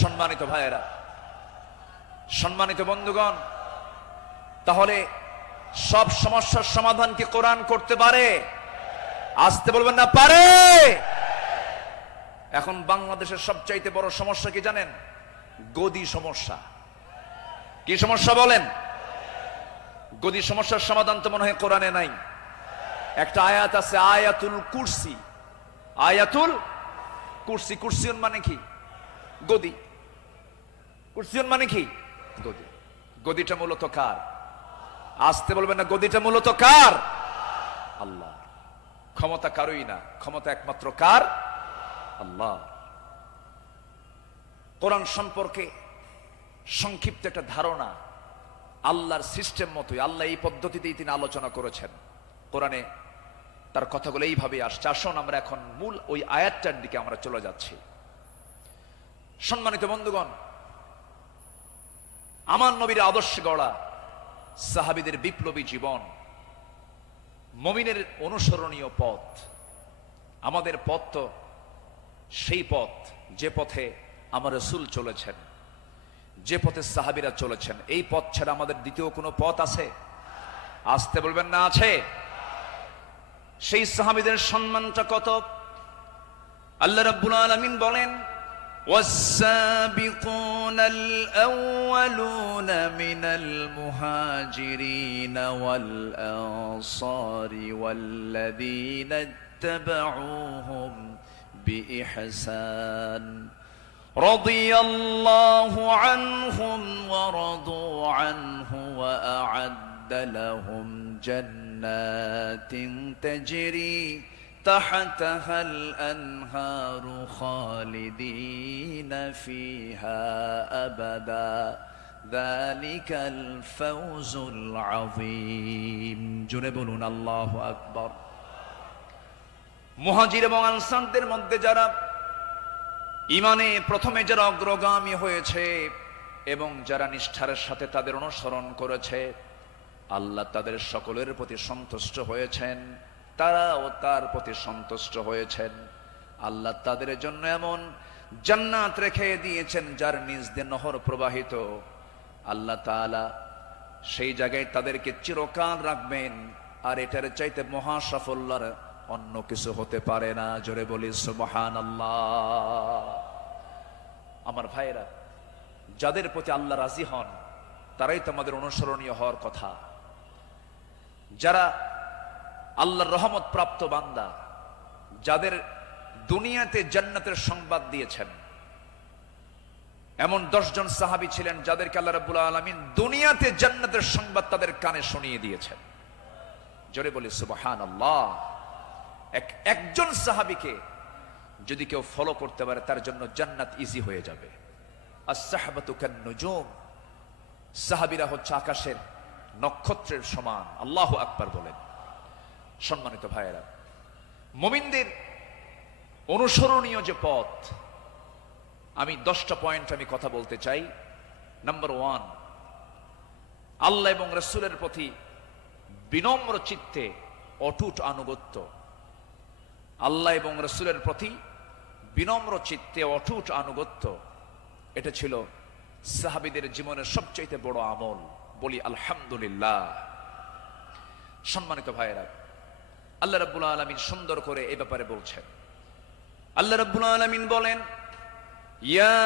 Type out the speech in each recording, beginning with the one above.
সম্মানিত ভাইয়েরা, সম্মানিত বন্ধুগণ, তাহলে সব সমস্যার সমাধান কি কোরআন করতে পারে? আসতে বলবেন না পারে। এখন বাংলাদেশের সবচাইতে বড় সমস্যা কি জানেন? গদি সমস্যা। কি সমস্যা বলেন? গদি সমস্যার সমাধান তো মনে হয় কোরআনে নাই। একটা আয়াত আছে, আয়াতুল কুরসি। আয়াতুল কুরসি। কুরসিয়ন মানে কি? গদি। কুরসিয়ন মানে কি? গদি। গদিটা মূলত কার? আসতে বলবেন না, গদিটা মূলত কার? আল্লাহ। ক্ষমতা কারোই না, ক্ষমতা একমাত্র কার? আল্লাহ। কোরআন সম্পর্কে সংক্ষিপ্ত একটা ধারণা, আল্লাহর সিস্টেম মতোই, আল্লাহ এই পদ্ধতিতেই তিনি আলোচনা করেছেন। কোরআনে তার কথাগুলো এইভাবে আসছে। আসুন আমরা এখন মূল ওই আয়াতটার দিকে আমরা চলে যাচ্ছি। সম্মানিত বন্ধুগণ, আমার নবীর আদর্শে গড়া সাহাবীদের বিপ্লবী জীবন, মুমিনের অনুসরণীয় পথ। আমাদের পথ তো সেই পথ যে পথে আমার রাসূল চলেছেন, যে পথে সাহাবীরা চলেছেন। এই পথ ছাড়া আমাদের দ্বিতীয় কোনো পথ আছে? আসতে বলবেন না আছে। সেই সাহাবীদের সম্মানটা কত! আল্লাহ রাব্বুল আলামিন বলেন, والسابقون الأولون من المهاجرين والأنصار والذين اتبعوهم بإحسان رضي الله عنهم ورضوا عنه وأعد لهم جنات تجري تحتها الأنهار خالدين فيها أبدا ذلك الفوز العظيم জোরে বলুন আল্লাহু আকবার। মুহাজির এবং আনসারদের মধ্যে যারা ঈমানে প্রথমে যারা অগ্রগামী হয়েছে এবং যারা নিষ্ঠার সাথে তাদের অনুসরণ করেছে, আল্লাহ তাদের সকলের প্রতি সন্তুষ্ট হয়েছেন, তারাও তার প্রতি সন্তুষ্ট হয়েছেন। আল্লাহ তাদের জন্য এমন জান্নাত রেখে দিয়েছেন যার নিচ দিয়ে নহর প্রবাহিত। আল্লাহ তাআলা সেই জায়গায় তাদেরকে চিরকাল রাখবেন, আর এটার চাইতে মহা সাফল্যের অন্য কিছু হতে পারে না। জোরে বলি সুবহানাল্লাহ। আমার ভাইয়েরা, যাদের প্রতি আল্লাহ রাজি হন তারাই তো আমাদের অনুসরণীয় হওয়ার কথা। যারা আল্লাহর রহমত প্রাপ্ত বান্দা, যাদের দুনিয়াতে জান্নাতের সংবাদ দিয়েছেন, এমন 10 জন সাহাবী ছিলেন যাদেরকে আল্লাহ রাব্বুল আলামিন দুনিয়াতে জান্নাতের সংবাদ তাদের কানে শুনিয়ে দিয়েছেন। জোরে বলি সুবহানাল্লাহ। একজন সাহাবীকে যদি কেউ ফলো করতে পারে তার জন্য জান্নাত ইজি হয়ে যাবে। আস-সাহবাতু কান-নুজুম। সাহাবীরা হচ্ছে আকাশের নক্ষত্রের সমান। আল্লাহু আকবার বলেন। সম্মানিত ভাইয়েরা, মুমিনদের অনুসরণীয় যে পথ, আমি 10টা পয়েন্ট আমি কথা বলতে চাই। নাম্বার 1, আল্লাহ এবং রাসূলের প্রতি বিনম্র চিত্তে অটুট আনুগত্য। আল্লাহ এবং রাসূলের প্রতি বিনম্র চিত্তে অটুট আনুগত্য, এটা ছিল সাহাবীদের জীবনের সবচেয়ে বড় আমল। বলি আলহামদুলিল্লাহ। সম্মানিত ভাইয়েরা, আল্লাহ রাব্বুল আলামিন সুন্দর করে এই ব্যাপারে বলছেন। আল্লাহ রাব্বুল আলামিন বলেন, ইয়া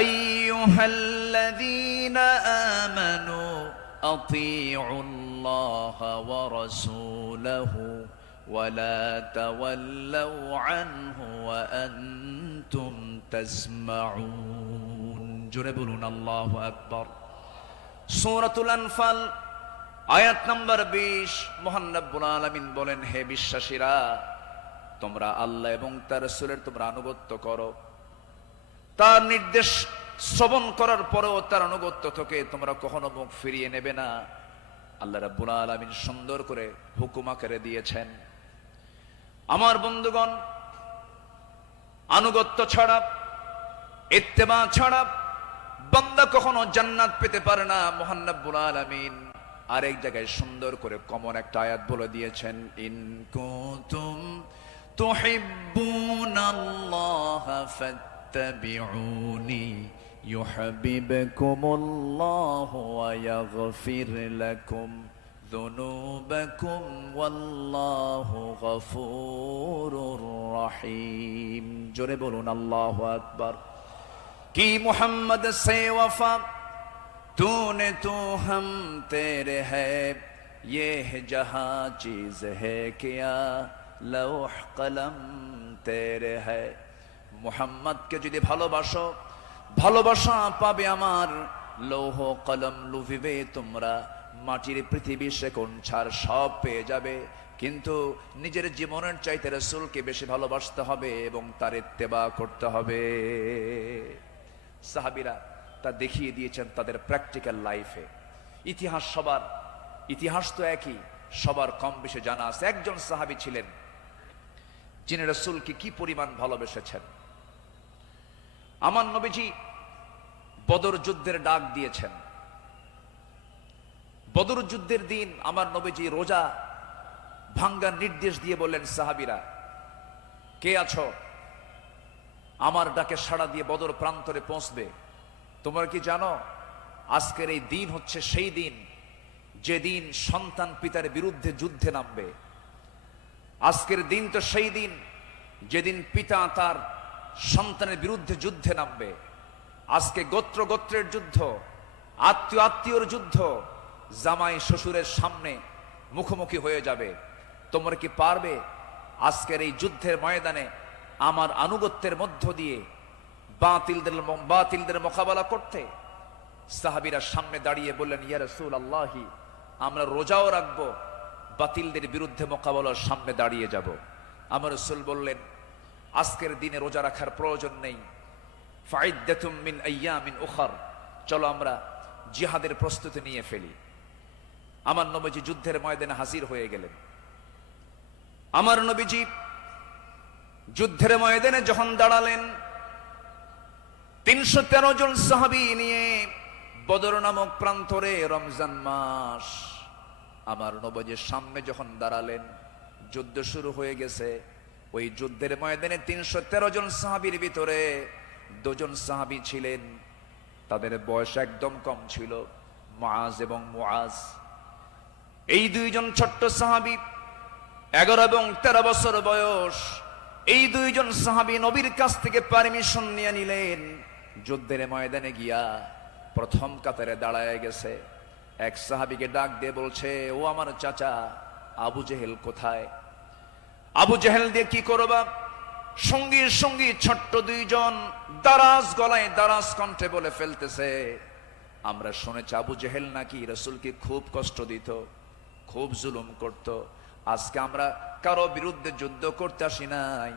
আইয়ুহাল্লাযীনা আমানু আতিউল্লাহ ওয়া রাসূলাহু ওয়া লা তাওয়াল্লাউ আনহু ওয়া আনতুম তাসমাউন। জোরে বলুন আল্লাহু আকবার। সূরাতুল আনফাল আয়াত নাম্বার 20, মহান রব্বুল আলামিন বলেন, হে বিশ্বাসীরা, তোমরা আল্লাহ এবং তার রাসূলের তোমরা আনুগত্য করো। তার নির্দেশ শ্রবণ করার পরেও তার আনুগত্য থেকে তোমরা কখনো মুখ ফিরিয়ে নেবে না। আল্লাহ রাব্বুল আলামিন সুন্দর করে হুকুম আকারে দিয়েছেন। আমার বন্ধুগণ, আনুগত্য ছাড়া, ইত্তেবা ছাড়া বান্দা কখনো জান্নাত পেতে পারে না। মহান রব্বুল আলামিন আরেক জায়গায় সুন্দর করে কমন একটা আয়াত বলে দিয়েছেন, ইন কুনতুম তুহিব্বুনাল্লাহা فاتبعوني يحببكم الله ويغفر لكم ذنوبكم والله غفور رحيم জোরে বলুন আল্লাহু আকবার कि मोहम्मद से वफा तूने तो हम तेरे है ये है जहां चीज है क्या लौह कलम तेरे है मोहम्मद के যদি ভালোবাসো ভালোবাসা পাবে আমার লৌহ কলম লুভিবে তোমরা মাটির পৃথিবী সেকোন ছাড় সব পেয়ে যাবে কিন্তু নিজের জীবনের চাইতে রাসূলকে বেশি ভালোবাসতে হবে এবং তার ইত্তেবা করতে হবে সাহাবীরা তা দেখিয়ে দিয়েছেন তাদের প্র্যাকটিক্যাল লাইফে ইতিহাস তো একই সবার কম বেশি জানা আছে একজন সাহাবী ছিলেন যিনি রাসূলকে কি পরিমাণ ভালোবেসেছেন আমার নবীজি বদর যুদ্ধের ডাক দিয়েছেন বদর যুদ্ধের দিন আমার নবীজি রোজা ভাঙ্গার নির্দেশ দিয়ে বললেন সাহাবীরা কে আছো আমার ডাকে সাড়া দিয়ে বদর প্রান্তরে পৌঁছবে তোমরা কি জানো আজকের এই দিন হচ্ছে সেই দিন যেদিন সন্তান পিতার বিরুদ্ধে যুদ্ধে নামবে আজকের দিন তো সেই দিন যেদিন পিতা তার সন্তানের বিরুদ্ধে যুদ্ধে নামবে আজকে গোত্রের যুদ্ধ আত্মীয়র যুদ্ধ জামাই শ্বশুরের সামনে মুখোমুখি হয়ে যাবে তোমরা কি পারবে আজকের এই যুদ্ধের ময়দানে আমার আনুগত্যের মধ্য দিয়ে বাতিলদের মোকাবেলা করতে সাহাবীরা সামনে দাঁড়িয়ে বললেন ইয়া রাসূলুল্লাহি আমরা রোজাও রাখবো বাতিলদের বিরুদ্ধে মোকাবেলার সামনে দাঁড়িয়ে যাব আমার রাসূল বললেন আজকের দিনে রোজা রাখার প্রয়োজন নেই ফাইদ্দাতুম মিন আইয়ামিন উখার চলো আমরা জিহাদের প্রস্তুতি নিয়ে ফেলি আমার নবীজি যুদ্ধের ময়দানে হাজির হয়ে গেলেন আমার নবীজি যুদ্ধের ময়দানে যখন দাঁড়ালেন 313 জন সাহাবী নিয়ে বদর নামক প্রান্তরে রমজান মাস আমার নবীজির সামনে যখন দাঁড়ালেন যুদ্ধ শুরু হয়ে গেছে ওই যুদ্ধের ময়দানে 313 জন সাহাবীর ভিতরে দুজন সাহাবী ছিলেন তাদের বয়স একদম কম ছিল মুআজ এবং মুআজ এই দুইজন ছোট্ট সাহাবী 11 এবং 13 বছর বয়স এই দুইজন সাহাবী নবীর কাছ থেকে পারমিশন নিয়ে নিলেন যুদ্ধের ময়দানে গিয়া প্রথম কাতারে দাঁড়ায় গেছে এক সাহাবীকে ডাক দিয়ে বলছে ও আমার চাচা আবু জেহেল কোথায় আবু জেহেল দিয়ে কি করবা সঙ্গী ছোট্ট দুইজন দারাজ গলায় দারাজ কণ্ঠে বলে ফেলতেছে আমরা শুনেছি আবু জেহেল নাকি রাসূলকে খুব কষ্ট দিত খুব জুলুম করত আজকে আমরা কারো বিরুদ্ধে যুদ্ধ করতে আসি নাই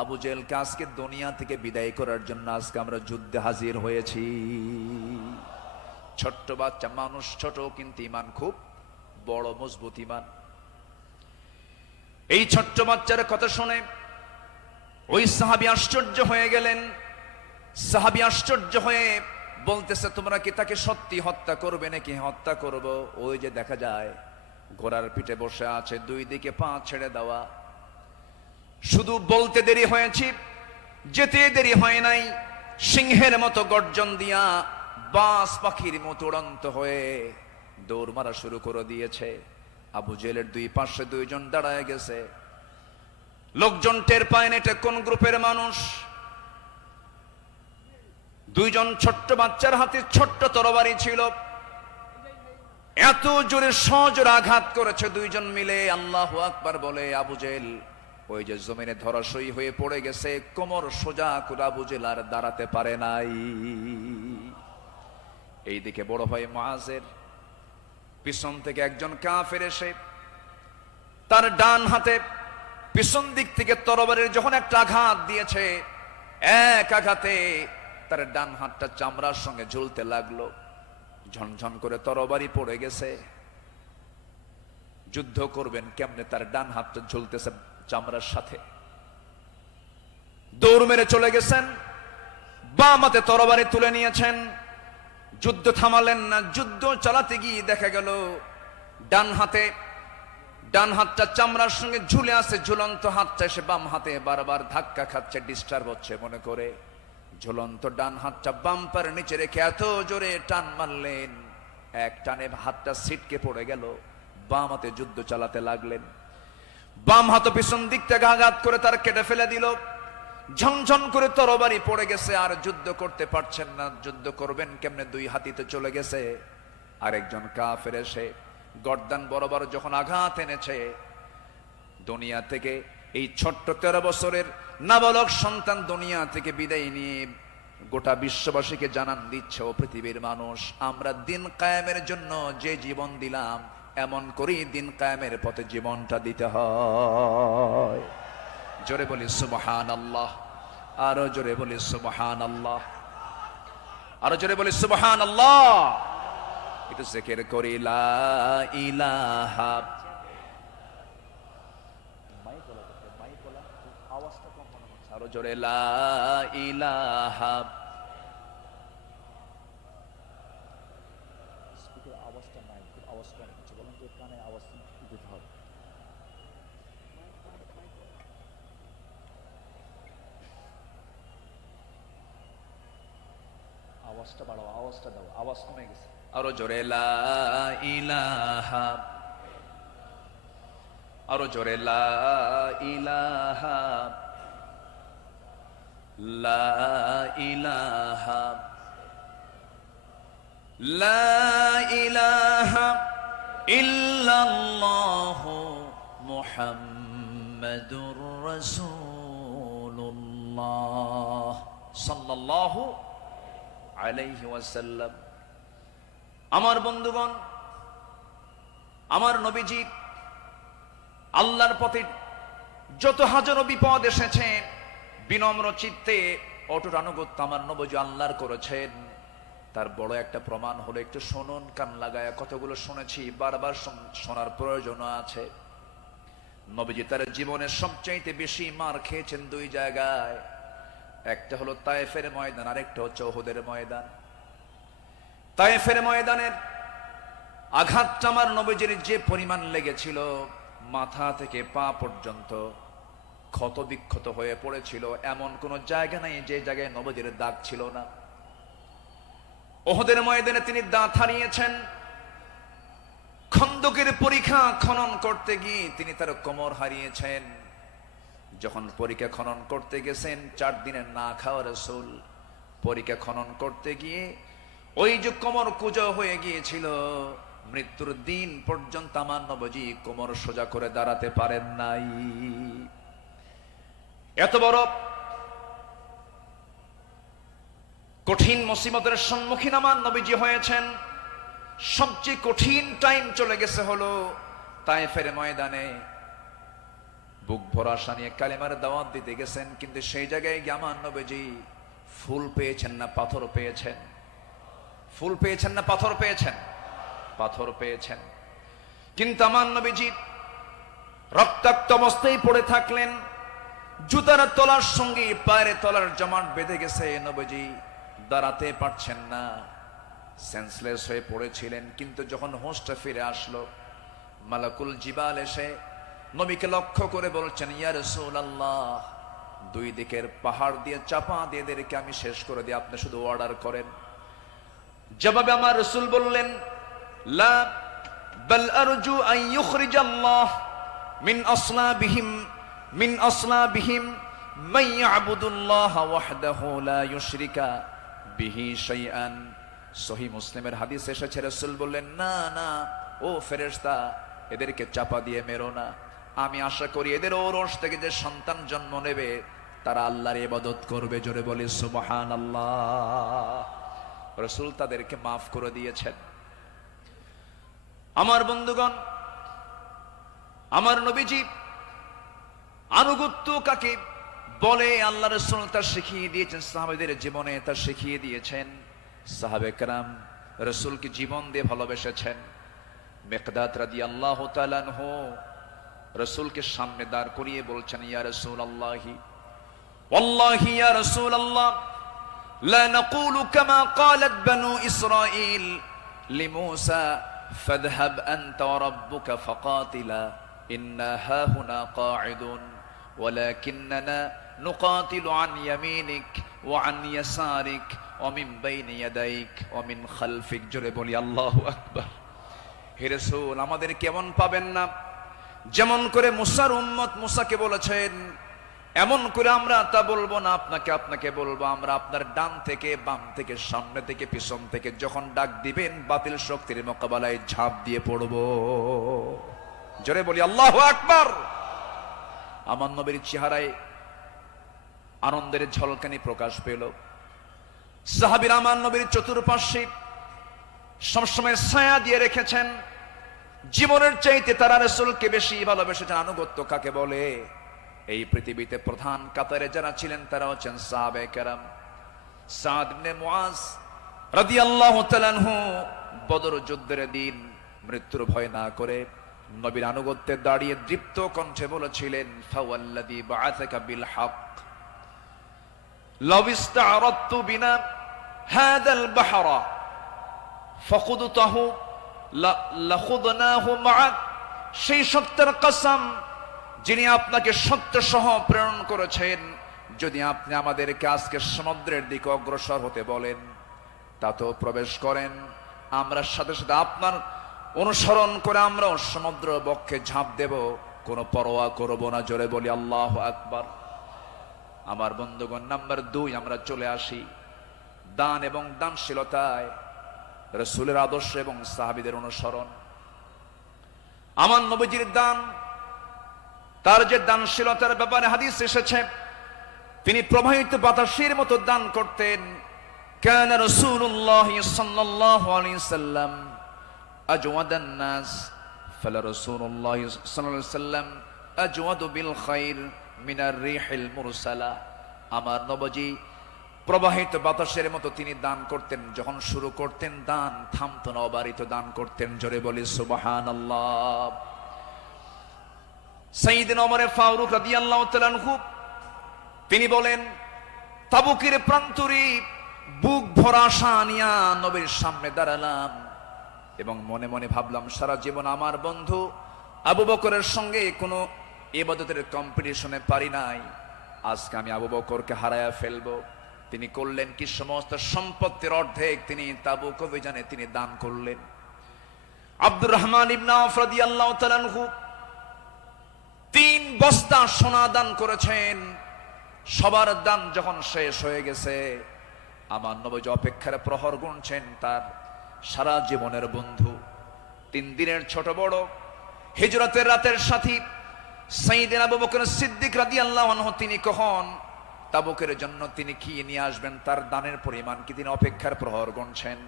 আবু জেহেলকে আজকে দুনিয়া থেকে বিদায় করার জন্য আজকে আমরা যুদ্ধে হাজির হয়েছি ছোট্ট বাচ্চা মানুষ ছোট কিন্তু ঈমান খুব বড় মজবুত ঈমান এই ছোট্ট বাচ্চার কথা শুনে ওই সাহাবী আশ্চর্য হয়ে গেলেন সাহাবী আশ্চর্য হয়ে বলতেছে তোমরা কি তাকে সত্যি হত্যা করবে নাকি হত্যা করব ওই যে দেখা যায় ঘোড়ার পিঠে বসে আছে দুই দিকে পা ছেড়ে দেওয়া শুধু বলতে দেরি হয়েছে যেতে দেরি হয় নাই সিংহের মতো গর্জন দিয়া বাস পাখির মতো উড়ন্ত হয়ে দৌড় মারা শুরু করে দিয়েছে আবু জেহেলের দুই পাশে দুইজন দাঁড়ায় গেছে লোকজন টের পায় না এটা কোন গ্রুপের মানুষ দুইজন ছোট্ট বাচ্চার হাতে ছোট্ট তরবারি ছিল এত জোরে সজোরে আঘাত করেছে দুইজন মিলে আল্লাহু আকবার বলে আবু জেহেল ওই যে জমিনে ধরাশয়ী হয়ে পড়ে গেছে কোমর সোজা করে আবু জেহেল আর দাঁড়াতে পারে নাই এইদিকে বড় ভাই মুআজের পিছন থেকে একজন কাফের এসে তার ডান হাতে পিছন দিক থেকে তরবারির যখন একটা আঘাত দিয়েছে এক আঘাতে তার ডান হাতটা চামড়ার সঙ্গে ঝুলতে লাগলো ঝনঝন করে তরবারি পড়ে গেছে যুদ্ধ করবেন কেমনে তার ডান হাতটা ঝুলতেছে চামড়ার সাথে দৌড় মেরে চলে গেছেন বাম হাতে তরবারি তুলে নিয়েছেন যুদ্ধ থামালেন না যুদ্ধ চালাতে গিয়ে দেখা গেল ডান হাতটা চামড়ার সঙ্গে ঝুলে আছে ঝুলন্ত হাতটা এসে বাম হাতে বারবার ধাক্কা খাচ্ছে ডিস্টার্ব হচ্ছে মনে করে ঝুলন্ত ডান হাতটা বাম্পার নিচে রেখে এত জোরে টান মারলেন, এক টানে হাতটা ছিটকে পড়ে গেল। বাম হাতে যুদ্ধ চালাতে লাগলেন। বাম হাত পিছন দিক থেকে আঘাত করে তার কেটে ফেলে দিল। ঝনঝন করে তরবারি পড়ে গেছে, আর যুদ্ধ করতে পারছেন না। যুদ্ধ করবেন কেমনে, দুই হাতিতে চলে গেছে। আরেকজন কাফের এসে গর্দান বরাবর যখন আঘাত এনেছে, দুনিয়া থেকে এই ছোট্ট 13 বছরের নাবালক সন্তান দুনিয়া থেকে বিদায় নিয়ে গোটা বিশ্ববাসীকে জানান দিচ্ছে, ও পৃথিবীর মানুষ, আমরা দিন কায়েমের জন্য যে জীবন দিলাম, এমন করেই দিন কায়েমের পথে জীবনটা দিতে হয়। জোরে বলি সুবহানাল্লাহ, আরো জোরে বলি সুবহানাল্লাহ, আরো জোরে বলি সুবহানাল্লাহ। একটু জিকির করি লা ইলাহা, আরো জোরে লা ইলাহা, আওয়াজটা নাই, খুব আওয়াজ কম হচ্ছে, বলেন যে কানে আওয়াজ দিতে হবে। আওয়াজটা বাড়াও, আওয়াজটা দাও, আওয়াজ কমে গেছে। আরো জোরে লা ইলাহা, আরো জোরে লা ইলাহা, লা ইলাহা, লা ইলাহা ইল্লাল্লাহু মুহাম্মাদুর রাসূলুল্লাহ সাল্লাল্লাহু আলাইহি ওয়াসাল্লাম। আমার বন্ধুগণ, আমার নবীজি আল্লাহর পথে যত হাজারো বিপদ এসেছে, বিনম্র চিত্তে অটুট আনুগত্য আমার নবীজি আল্লাহর করেছেন। তার বড় একটা প্রমাণ হলো, একটু শুনুন কান লাগায়া, কতগুলো শুনেছি, বারবার শোনার প্রয়োজন আছে। নবীজি তার জীবনের সবচাইতে বেশি মার খেয়েছেন দুই জায়গায়, একটা হলো তায়েফের ময়দান, আরেকটা হচ্ছে উহুদের ময়দান। তায়েফের ময়দানের আঘাতটা আমার নবীজির যে পরিমাণ লেগেছিল, মাথা থেকে পা পর্যন্ত ক্ষত বিক্ষত হয়ে পড়েছিল, এমন কোন জায়গা নাই যে জায়গায় নবীজির দাগ ছিল না। উহুদের ময়দানে তিনি দাঁত হারিয়েছেন। খন্দকের পরীক্ষা খনন করতে গিয়ে তিনি তার কোমর হারিয়েছেন। যখন পরীক্ষা খনন করতে গেছেন, 4 দিনের না খাওয়া রাসূল পরীক্ষা খনন করতে গিয়ে ওই যে কোমর কুঁজো হয়ে গিয়েছিল, মৃত্যুর দিন পর্যন্ত আমার নবীজি কোমর সোজা করে দাঁড়াতে পারেন নাই। এত বড় কঠিন মুসিবতের সম্মুখীন আমার নবীজি হয়েছেন। সবচেয়ে কঠিন টাইম চলে গেছে হলো তায়েফের ময়দানে। বুক ভরা আশা নিয়ে কালেমার দাওয়াত দিতে গেছেন, কিন্তু সেই জায়গায় গিয়ে আমার নবীজি ফুল পেয়েছেন না পাথর পেয়েছেন? ফুল পেয়েছেন না পাথর পেয়েছেন? পাথর পেয়েছেন। কিন্তু আমার নবীজি রক্তাক্ত অবস্থায় পড়ে থাকলেন। জুতার তলার সঙ্গে পায়ের তলার জমাট বেঁধে গেছে। নবীজি দাঁড়াতে পারছেন না, সেন্সলেস হয়ে পড়েছিলেন। কিন্তু যখন হোশটা ফিরে আসলো, মালাকুল জিবাল এসে নবীকে লক্ষ্য করে বলছেন, ইয়া রাসূলুল্লাহ, 2 দিকের পাহাড় দিয়ে চাপা দিয়ে এদেরকে আমি শেষ করে দিই, আপনি শুধু অর্ডার করেন। জবাবে আমার রাসূল বললেন, লা বাল আরজু আন ইউখরিজাল্লাহ মিন আসলাবিহিম মান ইয়াবুদুল্লাহ ওয়াহদাহু লা ইউশরিকা বিহি শাইআন। সহিহ মুসলিমের হাদিস এসেছে, রাসূল বললেন, না না ও ফেরেশতা, এদেরকে চাপা দিয়ে মেরো না। আমি আশা করি এদের ওরস থেকে যে সন্তান জন্ম নেবে তারা আল্লাহর ইবাদত করবে। জোরে বলি সুবহানাল্লাহ। রাসূল তাদেরকে মাফ করে দিয়েছেন। আমার বন্ধুগণ, আমার নবীজি আনুগত্য কাকে বলে আল্লাহ রাসূল তা শিখিয়ে দিয়েছেন, সাহাবাদের জীবনে তা শিখিয়ে দিয়েছেন। সাহাবে কেরাম রাসূলকে জীবন দিয়ে ভালোবেসেছেন। মিকদাদ রাদিয়াল্লাহু তাআলা আনহু রাসূলকে সামনে দাঁড় করিয়ে বলছেন, ইয়া রাসূলুল্লাহি ওয়াল্লাহি ইয়া রাসূলুল্লাহ লা নাকুলু কামা ক্বালাত বানু ইসরাঈল লিমূসা ফাযহাব আনতা ওয়া রাব্বুকা ফাকাতিলা ইন্না হাহুনা কাঈদুন ওয়ালাকিন্নানা নুকাতিলু আন ইয়ামিনিক ওয়া আন ইয়াসারিক ওয়া মিন বাইনি ইয়াদাইক ওয়া মিন খালফিক। জোরে বলি আল্লাহু আকবার। হে রাসূল, আমাদের কেমন পাবেন না? যেমন করে মুসার উম্মত মুসাকে বলেছেন, এমন করে আমরা তা বলবো না, আপনাকে বলবো। আমরা আপনার ডান থেকে, বাম থেকে, সামনে থেকে, পিছন থেকে যখন ডাক দিবেন বাতিল শক্তির মোকাবেলায় ঝাঁপ দিয়ে পড়বো। জোরে বলি আল্লাহু আকবার। আমার নবীর চেহারায় আনন্দের ঝলকানি প্রকাশ পেল। সাহাবীরা আমার নবীর চতুর্পার্শ্বে সবসময় ছায়া দিয়ে রেখেছেন। জীবনের চাইতে তারা রাসূলকে বেশি ভালোবেসেছেন। আনুগত্য কাকে বলে? এই পৃথিবীতে প্রধান কাতারে যারা ছিলেন তারা হচ্ছেন সাহাবায়ে কেরাম। সাদ ইবনে মুআজ রাদিয়াল্লাহু তাআলা আনহু বদর যুদ্ধের দিন মৃত্যুর ভয় না করে নবীর আনুগত্যে দাঁড়িয়ে দৃপ্ত কণ্ঠে বলেছিলেন, ফাওয়াল্লাযী বাআসাকা বিল হক লাউ ইসতা'রাদতু বিনা হাযাল বাহরা ফাকুদতাহু লাখুদনাহু মা'আক। সেই সত্যের কসম যিনি আপনাকে সত্য সহ প্রেরণ করেছেন, যদি আপনি আমাদেরকে আজকে সমুদ্রের দিকে অগ্রসর হতে বলেন তাতেও প্রবেশ করেন, আমরা সাথে সাথে আপনার অনুসরণ করে আমরাও সমুদ্র বক্ষে ঝাঁপ দেব, কোনো পরোয়া করব না। জোরে বলি আল্লাহু আকবার। আমার বন্ধুগণ, নাম্বার 2 আমরা চলে আসি দান এবং দানশীলতায় রাসূলের আদর্শ এবং সাহাবীদের অনুসরণ। আমার নবীজির দান, তার যে দানশীলতার ব্যাপারে হাদিস এসেছে, তিনি প্রবাহিত বাতাসের মতো দান করতেন। কানা রাসূলুল্লাহ সাল্লাল্লাহু আলাইহি সাল্লাম আজওয়াদান নাস, ফালা রাসূলুল্লাহ সাল্লাল্লাহু আলাইহি সাল্লাম আজওয়াদু বিল খাইর মিনার রিহিল মুরসালা। আমার নবীজি প্রবাহিত বাতাসের মতো তিনি দান করতেন। যখন শুরু করতেন দান থামতো না, অবারিত দান করতেন। জোরে বলি সুবহানাল্লাহ। সাইয়েদনা ওমর ফারুক রাদিয়াল্লাহু তাআলা আনহু তিনি বলেন, তাবুকের প্রান্তরে বুক ভরা আশা নিয়া নবীর সামনে দাঁড়ালাম এবং মনে মনে ভাবলাম, সারা জীবন আমার বন্ধু আবু বকরের সঙ্গে কোনো ইবাদতের কম্পিটিশনে পারি নাই, আজকে আমি আবু বকরকে হারায়া ফেলবো। তিনি করলেন কি? সমস্ত সম্পত্তির অর্ধেক তিনি তাবুক অভিযানে তিনি দান করলেন। আব্দুর রহমান ইবনে আওফ রাদিয়াল্লাহু তাআলা আনহু 3 বস্তা সোনা দান করেছেন। সবার দান যখন শেষ হয়ে গেছে, আমার নবী অপেক্ষার প্রহর গুনছেন তার সারা জীবনের বন্ধু, 3 দিনের ছোট বড় হিজরতের রাতের সাথী সাইয়েদনা আবু বকর সিদ্দিক রাদিয়াল্লাহু আনহু তিনি কখন তাবুকের জন্য তিনি কি নিয়ে আসবেন, তার দানের পরিমাণ কি, তিনি অপেক্ষার প্রহর গুনছেন।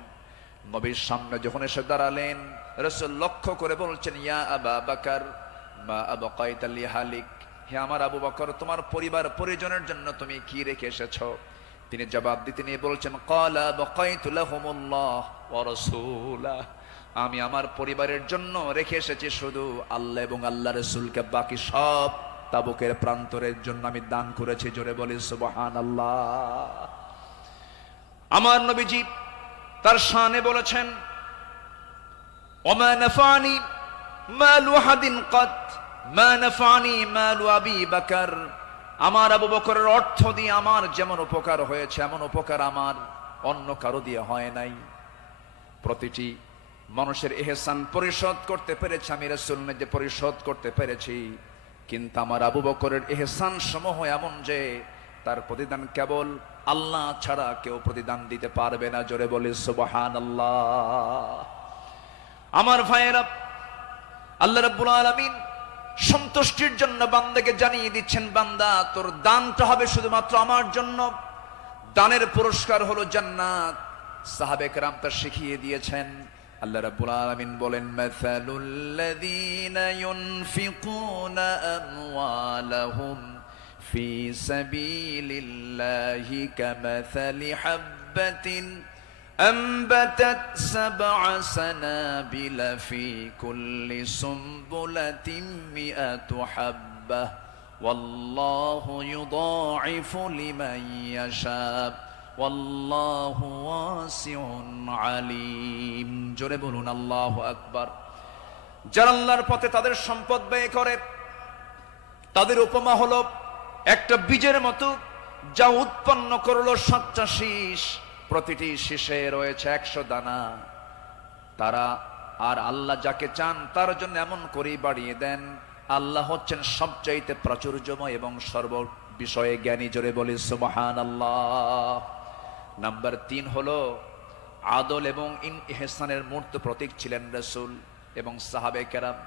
নবীর সামনে যখন এসে দাঁড়ালেন, রাসূল লক্ষ্য করে বলছেন, ইয়া আবা বকর মা আবকাইতা লিহালিক, হে আমার আবু বকর, তোমার পরিবার পরিজনের জন্য তুমি কি রেখে এসেছো? তিনি জবাব দিতে নিয়ে বলছেন, ক্বালা বাকাইতু লাহুমুল্লাহ ওয়া রাসূলাহ, আমি আমার পরিবারের জন্য রেখে এসেছি শুধু আল্লাহ এবং আল্লাহ রাসূলকে, বাকি সব তাবুকের প্রান্তরের জন্য আমি দান করেছি। জোরে বলি সুবহানাল্লাহ। আমার নবীজি তার শানে বলেছেন, ওমা নাফানি মালু আহাদিন কাত মা নাফানি মালু আবি বকর, আমার আবু বকরের অর্থ দিয়ে আমার যেমন উপকার হয়েছে এমন উপকার আমার অন্য কারো দিয়ে হয় নাই। প্রতিটি মানুষের ইহসান পরিশোধ করতে পেরেছি আমি, রাসূল যে পরিশোধ করতে পেরেছি, কিন্তু আমার আবু বকরের ইহসান সমূহ এমন যে তার প্রতিদান কেবল আল্লাহ ছাড়া কেউ প্রতিদান দিতে পারবে না। জোরে বলি সুবহানাল্লাহ। আমার ভাইয়েরা, আল্লাহ রাব্বুল আলামিন সন্তুষ্টির জন্য বান্দাকে জানিয়ে দিচ্ছেন, বান্দা তোর দানটা হবে শুধুমাত্র আমার জন্য, দানের পুরস্কার হলো জান্নাত। সাহাবে কেরাম তা শিখিয়ে দিয়েছেন। আল্লাহ রাব্বুল আলামিন বলেন, মাসালুল লাযীনা ইউনফিকুনা আমওয়ালাহুম ফি সাবিলিল্লাহি কামাসালি হাববাতিন أنبتت 7 سنابل في كل سنبلة 100 حبة والله يضاعف لمن يشاء والله واسع عليم। জোরে বলুন আল্লাহু আকবার। যারা আল্লাহর পথে তাদের সম্পদ ব্যয় করে, তাদের উপমা হলো একটা বীজের মতো যা উৎপন্ন করলো 7টা শীষ, প্রতিটি শীষে রয়েছে 100 দানা। তারা আর আল্লাহ যাকে চান তার জন্য এমন করেই বাড়িয়ে দেন। আল্লাহ হচ্ছেন সবচাইতে প্রাচুর্যময় এবং সর্ব বিষয়ে জ্ঞানী। জোরে বলি সুবহানাল্লাহ। নাম্বার 3 হলো আদল এবং ইহসানের মূর্ত প্রতীক ছিলেন রাসূল এবং সাহাবে কেরাম।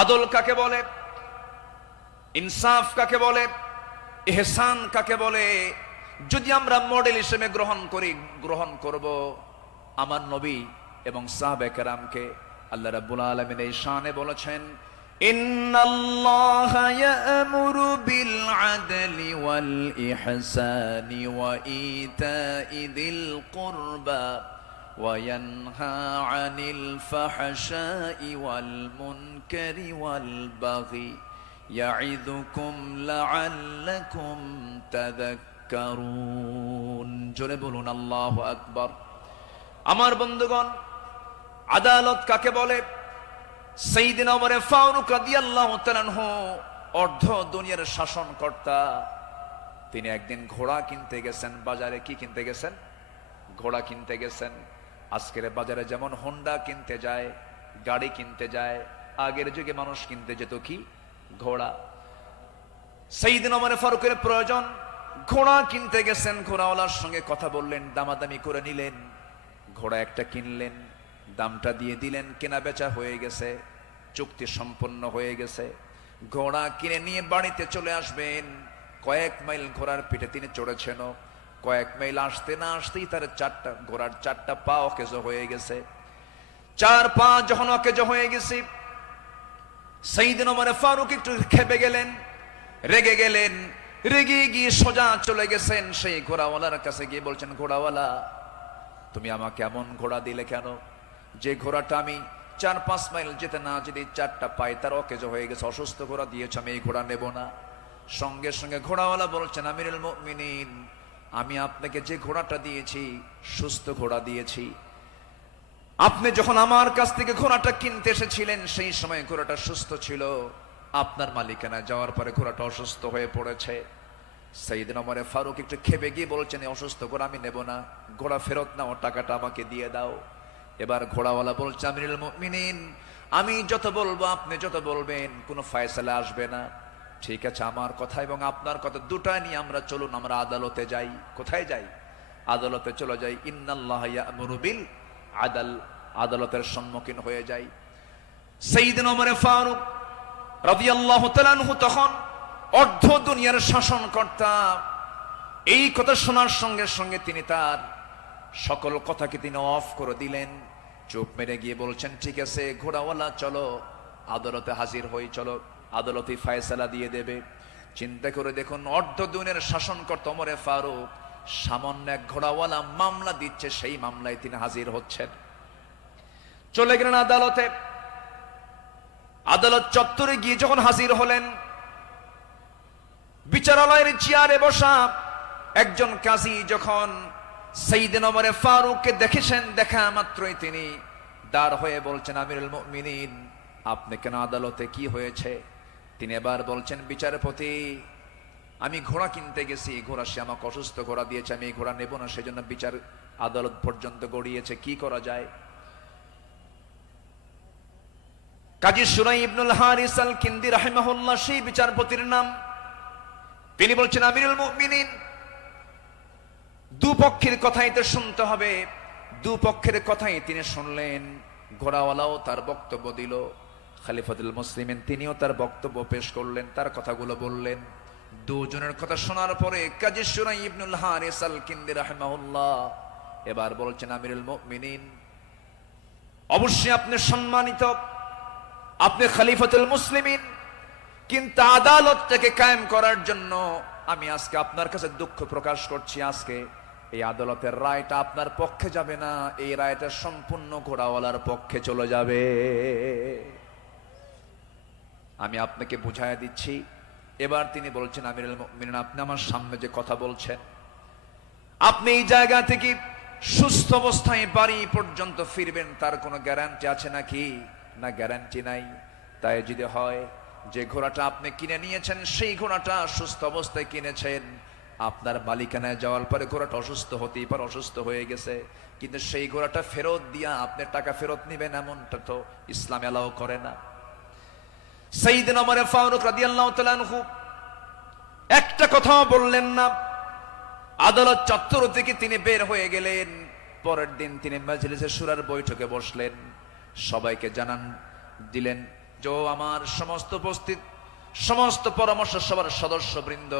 আদল কাকে বলে, ইনসাফ কাকে বলে, ইহসান কাকে বলে, যদি আমরা মডেল হিসেবে গ্রহণ করব আমার নবী এবং সাহাবে কেরামকে। আল্লাহ রাব্বুল আলামিন এই শানে বলেছেন, ইন্নাল্লাহা ইয়া'মুরু বিল আদলি ওয়াল ইহসানি ওয়া ইতাই যিল কুরবা ওয়া ইয়ানহা আনিল ফাহশাই ওয়াল মুনকারি ওয়াল বাগি ইয়া'iদুকুম লা'আল্লাকুম তাযাক্কারুন। জোরে বলুন আল্লাহু আকবার। আমার বন্ধুগণ, আদালত কাকে বলে? সাইয়েদনা ওমর ফারুক রাদিয়াল্লাহু তাআলা আনহু অর্ধ দুনিয়ার শাসনকর্তা। তিনি একদিন ঘোড়া কিনতে গেছেন বাজারে। কি কিনতে গেছেন? ঘোড়া কিনতে গেছেন। আজকের বাজারে যেমন হোন্ডা কিনতে যায়, গাড়ি কিনতে যায়, আগের যুগে মানুষ কিনতে যেত কি? ঘোড়া। সাইয়েদনা ওমর ফারুকের প্রয়োজন, ঘোড়া কিনতে গেছেন। ঘোড়াওয়ালার সঙ্গে কথা বললেন, দামাদামি করে নিলেন। ঘোড়া একটা কিনলেন, দামটা দিয়ে দিলেন, কেনা বেচা হয়ে গেছে, চুক্তি সম্পন্ন হয়ে গেছে। ঘোড়া কিনে নিয়ে বাড়িতে চলে আসবেন। কয়েক মাইল ঘোড়ার পিঠে তিনি চড়েছেন। কয়েক মাইল আসতে না আসতেই তার ঘোড়ার 4টা পা অকেজো হয়ে গেছে। 4 পা যখন অকেজো হয়ে গেছে, সাইয়েদনা ওমর ফারুক একটু খেপে গেলেন, রেগে গেলেন। রেগে গিয়ে সোজা চলে গেছেন সেই ঘোড়াওয়ালার কাছে, গিয়ে বলছেন, ঘোড়াওয়ালা, তুমি আমাকে এমন ঘোড়া দিলে কেন? যে ঘোড়াটা আমি 4-5 মাইল যেতে না যদি 4টা পাই তার অকেজো হয়ে গেছে, অসুস্থ ঘোড়া দিয়েছ, আমি এই ঘোড়া নেব না। সঙ্গে সঙ্গে ঘোড়াওয়ালা বলছেন, আমিরুল মুমিনিন, আমি আপনাকে যে ঘোড়াটা দিয়েছি সুস্থ ঘোড়া দিয়েছি। আপনি যখন আমার কাছ থেকে ঘোড়াটা কিনতে এসেছিলেন সেই সময় ঘোড়াটা সুস্থ ছিল। আপনার মালিকানা যাওয়ার পরে ঘোড়াটা অসুস্থ হয়ে পড়েছে। সাইয়েদনা ওমর ফারুক একটু খেপে গিয়ে বলছেন, অসুস্থ ঘোড়া আমি নেব না, ঘোড়া ফেরত নাও, টাকাটা আমাকে দিয়ে দাও। এবার ঘোড়াওয়ালা বলছে, আমিরুল মুমিনিন, আমি যত বলবো আপনি যত বলবেন কোনো ফায়সালা আসবে না। ঠিক আছে, আমার কথা এবং আপনার কথা দুটা নিয়ে আমরা চলুন, আমরা আদালতে যাই। কোথায় যাই? আদালতে চলে যাই। ইন্নাল্লাহা ইয়া'মুরু বিল আদল, আদালতের সম্মুখীন হয়ে যাই। সাইয়েদনা ওমর ফারুক রাদিয়াল্লাহু তাআলা আনহু তখন অর্ধ দুনিয়ার শাসনকর্তা। এই কথা শোনার সঙ্গে সঙ্গে তিনি তার সকল কথাকে তিনি অফ করে দিলেন, চুপ মেরে গিয়ে বলছেন, ঠিক আছে ঘোড়াওয়ালা, চলো আদালতে হাজির হই, চলো আদালতে ফায়সালা দিয়ে দেবে। চিন্তা করে দেখুন, অর্ধ দুনিয়ার শাসনকর্তা ওমর ফারুক সামান্য এক ঘোড়াওয়ালা মামলা দিচ্ছে, সেই মামলায় তিনি হাজির হচ্ছেন। চলে গেলেন আদালতে। আদালত চত্বরে গিয়ে যখন হাজির হলেন, বিচারালয়ের চেয়ারে বসা একজন কাজী যখন সাইয়েদনা ওমর ফারুককে দেখেছেন, দেখা মাত্রই তিনি দাঁড় হয়ে বলছেন, আমিরুল মুমিনিন, আপনি কেন আদালতে, কি হয়েছে? তিনি এবার বলছেন, বিচারপতি, আমি ঘোড়া কিনতে গেছি, ঘোড়া সে আমাকে অসুস্থ ঘোড়া দিয়েছে, আমি এই ঘোড়া নেব না, সেজন্য বিচার আদালত পর্যন্ত গড়িয়েছে, কি করা যায়? কাজী সুরাই ইবনুল হারিস আল কিন্দি রাহিমাহুল্লাহ সেই বিচারপতির নাম। তিনি বলছেন, আমিরুল মুমিনিন, দুপক্ষের কথাই তো শুনতে হবে। দুপক্ষের কথাই তিনি শুনলেন। ঘোড়াওয়ালাও তার বক্তব্য দিল, খলিফাতুল মুসলিমিন তিনিও তার বক্তব্য পেশ করলেন, তার কথাগুলো বললেন। দুজনের কথা শোনার পরে কাজী সুরাই ইবনুল হারিস আল কিন্দি রাহিমাহুল্লাহ এবার বলছেন, আমিরুল মুমিনিন, অবশ্যই আপনি সম্মানিত, আপনি খলিফাতুল মুসলিমিন, কিন্তু আদালতটাকে কায়েম করার জন্য আমি আজকে আপনার কাছে দুঃখ প্রকাশ করছি। আজকে এই আদালতের রায়টা আপনার পক্ষে যাবে না, এই রায়টা সম্পূর্ণ ঘোড়াওয়ালার পক্ষে চলে যাবে। আমি আপনাকে বুঝাইয়া দিচ্ছি। এবার তিনি বলছেন, আমিরুল মুমিনিন, আপনি আমার সামনে যে কথা বলছেন, আপনি এই জায়গা থেকে সুস্থ অবস্থায় বাড়ি পর্যন্ত ফিরবেন তার কোনো গ্যারান্টি আছে নাকি? না, গ্যারান্টি নাই। তাই যদি হয় যে ঘোড়াটা আপনি কিনে নিয়েছেন সেই ঘোড়াটা সুস্থ অবস্থায় কিনেছেন, আপনার মালিকানায় যাওয়ার পরে ঘোড়াটা অসুস্থ হতেই পারে, অসুস্থ হয়ে গেছে, কিন্তু সেই ঘোড়াটা ফেরত দিয়া আপনার টাকা ফেরত নেবেন এমনটা তো ইসলাম এলাও করে না। সাইয়েদনা ওমর ফারুক রাদিয়াল্লাহু তাআলা আনহু একটা কথাও বললেন না। আদালত চত্বর থেকে তিনি বের হয়ে গেলেন। পরের দিন তিনি মাজলিসে শুরার বৈঠকে বসলেন, সবাইকে জানান দিলেন যে আমার সমস্ত উপস্থিত সমস্ত পরামর্শ সভার সদস্যবৃন্দ,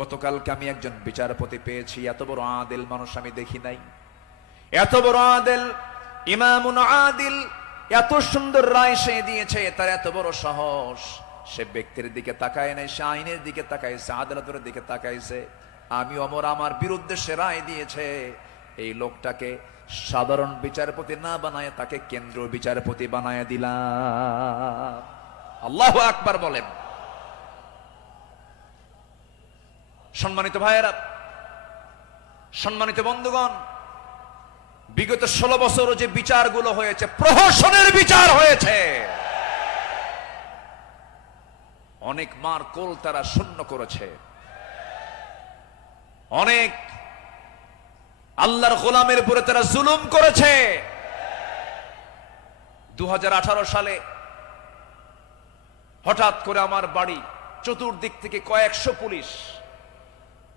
গতকালকে আমি একজন বিচারপতি পেয়েছি, এত বড় আদিল মানুষ আমি দেখি নাই, এত বড় আদিল, ইমামুন আদিল, এত সুন্দর রায় সে দিয়েছে, তার এত বড় সাহস, সে ব্যক্তির দিকে তাকায় নাই, সে আইনের দিকে তাকাইছে, আদালতের দিকে তাকাইছে। আমি ওমর আমার বিরুদ্ধে সে রায় দিয়েছে, এই লোকটাকে সাধারণ বিচারপতি না বানায় তাকে কেন্দ্রীয় বিচারপতি বানায় দিলাম। আল্লাহু আকবার বলেন। সম্মানিত ভাইয়েরা, সম্মানিত বন্ধুগণ, বিগত 16 বছর যে বিচারগুলো হয়েছে, প্রহসনের বিচার হয়েছে, অনেক মার কোল তারা শূন্য করেছে, অনেক আল্লাহর গোলামের উপরে তারা জুলুম করেছে। 2018 সালে হঠাৎ করে আমার বাড়ি চতুর্দিক থেকে কয়েকশো পুলিশ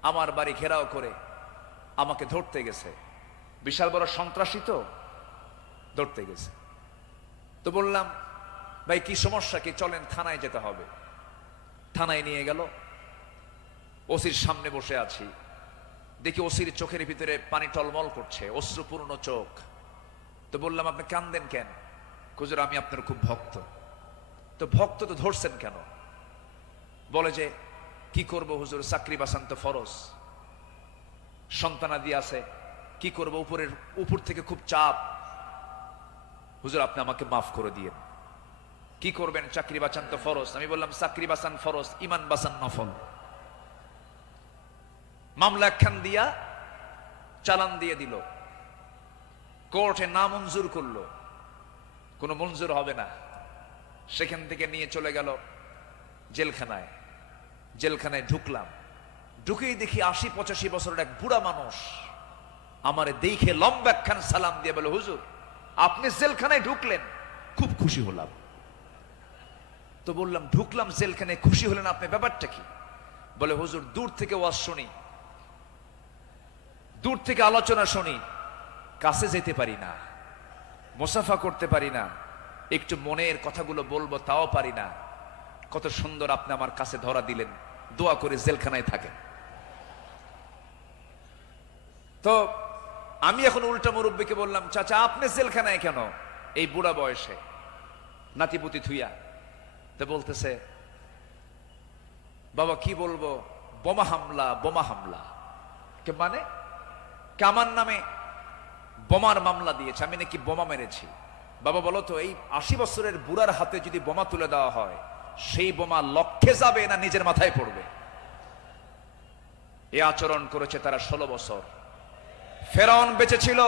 আমার বাড়ি ঘেরাও করে আমাকে ধরতে গেছে। বিশাল বড় সন্ত্রাসী তো, ধরতে গেছে। তো বললাম, ভাই কি সমস্যা কি, চলেন থানায় যেতে হবে। থানায় নিয়ে গেল, ওসির সামনে বসে আছি, দেখি ওসির চোখের ভিতরে পানি টলমল করছে, অশ্রুপূর্ণ চোখ। তো বললাম, আপনি কান্দেন কেন? হুজুর আমি আপনার খুব ভক্ত। তো ভক্ত তো ধরছেন কেন? বলে যে কি করব হুজুর, চাকরি বাঁচান তো ফরজ, সন্তানাদি আছে, কি করব, উপর থেকে খুব চাপ, হুজুর আপনি আমাকে মাফ করে দিয়েন। কি করবেন, চাকরি বাঁচান তো ফরজ। আমি বললাম, চাকরি বাঁচান ফরজ, ইমান বাঁচান নফল। মামলা একখান দিয়া চালান দিয়ে দিল, কোর্টে না মঞ্জুর করলো, কোনো মঞ্জুর হবে না। সেখান থেকে নিয়ে চলে গেল জেলখানায়। জেলখানায় ঢুকলাম, ঢুকেই দেখি 80-85 বছরের এক বুড়া মানুষ আমারে দেখে লম্বা একখান সালাম দিয়ে বলে, হুজুর আপনি জেলখানায় ঢুকলেন, খুব খুশি হলাম। তো বললাম, ঢুকলাম জেলখানায়, খুশি হলেন আপনি, ব্যাপারটা কি? বলে, হুজুর দূর থেকে ওয়াজ শুনি, দূর থেকে আলোচনা শুনি, কাছে যেতে পারি না, মুসাফা করতে পারি না, একটু মনের কথাগুলো বলবো তাও পারি না। কত সুন্দর আপনি আমার কাছে ধরা দিলেন, দোয়া করে জেলখানায় থাকেন। তো আমি এখন উল্টা মুরব্বীকে বললাম, চাচা আপনি জেলখানায় কেন এই বুড়া বয়সে, নাতিপুতি থুইয়া? তো বলতেছে, বাবা কি বলবো, বোমা হামলা, বোমা হামলা। কে মানে? আমার নামে বোমার মামলা দিয়েছে, আমি নাকি বোমা মেরেছি। বাবা বলো তো, এই 80 বছরের বুড়ার হাতে যদি বোমা তুলে দেওয়া হয়, সেই বোমা লক্ষ্যে যাবে না নিজের মাথায় পড়বে? এই আচরণ করেছে তারা 16 বছর। ফেরাউন বেঁচে ছিল,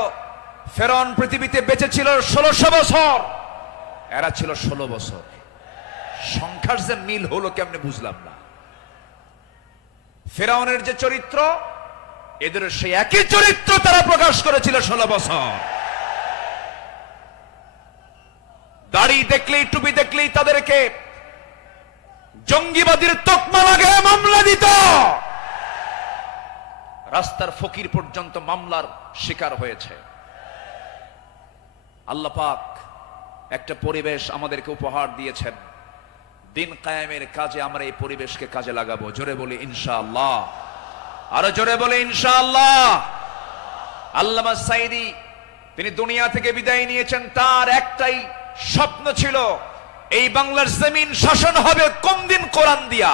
ফেরাউন পৃথিবীতে বেঁচে ছিল 1600 বছর, এরা ছিল 16 বছর। সংখ্যার যে মিল হলো কেমনে বুঝলাম না। ফেরাউনের যে চরিত্র, এদের সেই একই চরিত্র তারা প্রকাশ করেছিল 16 বছর। দাড়ি দেখলেই, টুপি দেখলেই তাদেরকে জঙ্গিবাদীর তকমা লাগিয়ে মামলা দিত। রাস্তার ফকির পর্যন্ত মামলার শিকার হয়েছে। আল্লাহ পাক একটা পরিবেশ আমাদেরকে উপহার দিয়েছেন, দিন কায়েমের কাজে আমরা এই পরিবেশকে কাজে লাগাবো। জোরে বলি ইনশাআল্লাহ, আরো জোরে বলি ইনশাআল্লাহ। আল্লামা সাইদি তিনি দুনিয়া থেকে বিদায় নিয়েছেন, তার একটাই স্বপ্ন ছিল, এই বাংলার জমিন শাসন হবে কোন দিন? কোরআন দিয়া।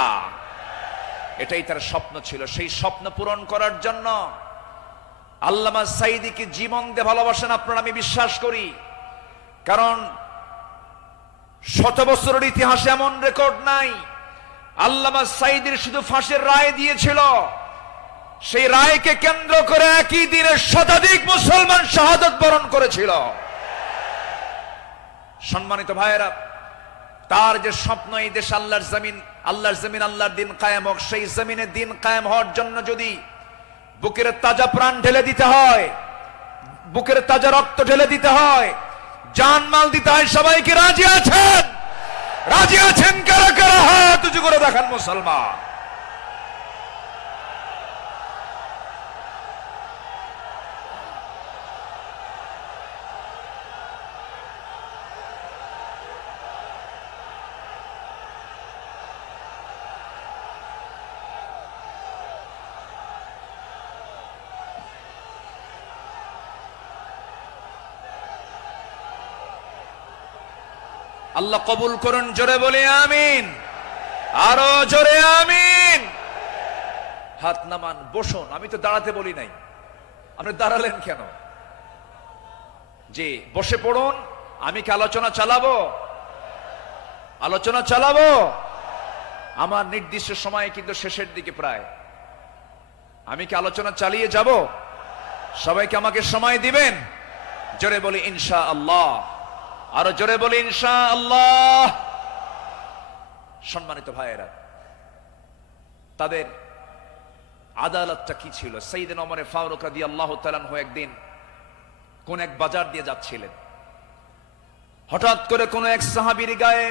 এটাই তার স্বপ্ন ছিল। সেই স্বপ্ন পূরণ করার জন্য আল্লামা সাইদিকে জীবন দিয়ে ভালোবাসেন আপনারা, আমি বিশ্বাস করি। কারণ 100 বছরের ইতিহাসে এমন রেকর্ড নাই। আল্লামা সাইদির শুধু ফাঁসির রায় দিয়েছিল, সেই রায়কে কেন্দ্র করে একই দিনে শতাধিক মুসলমান শাহাদাত বরণ করেছিল। সম্মানিত ভাইয়েরা, তার যে স্বপ্ন এই দেশ আল্লাহর জমিন, আল্লাহর দিন কায়েম হোক, সেই জমিনে দিন কায়েম হওয়ার জন্য যদি বুকের তাজা প্রাণ ঢেলে দিতে হয়, বুকের তাজা রক্ত ঢেলে দিতে হয়, জানমাল দিতে হয়, সবাইকে রাজি আছেন? রাজি আছেন কারা কারা? হাত উঁচু করে দেখান মুসলমান। আল্লাহ কবুল করুন, জোরে বলি আমিন, আরো জোরে আমিন। হাত নামান, বসুন। আমি তো দাঁড়াতে বলি নাই, আপনি দাঁড়ালেন কেন? জি, বসে পড়ুন। আমি কি আলোচনা চালাবো? আলোচনা চালাবো। আমার নির্দিষ্ট সময় কিন্তু শেষের দিকে প্রায়। আমি কি আলোচনা চালিয়ে যাব? সবাইকে আমাকে সময় দিবেন? জোরে বলি ইনশাআল্লাহ, আরো জোরে বলি ইনশাআল্লাহ। সম্মানিত ভাইয়েরা, তাদের আদালতটা কি ছিল? সাইয়েদনা ওমর ফারুক রাদিয়াল্লাহু তাআলা আনহু একদিন কোন এক বাজার দিয়ে যাচ্ছিলেন। হঠাৎ করে কোন এক সাহাবীর গায়ে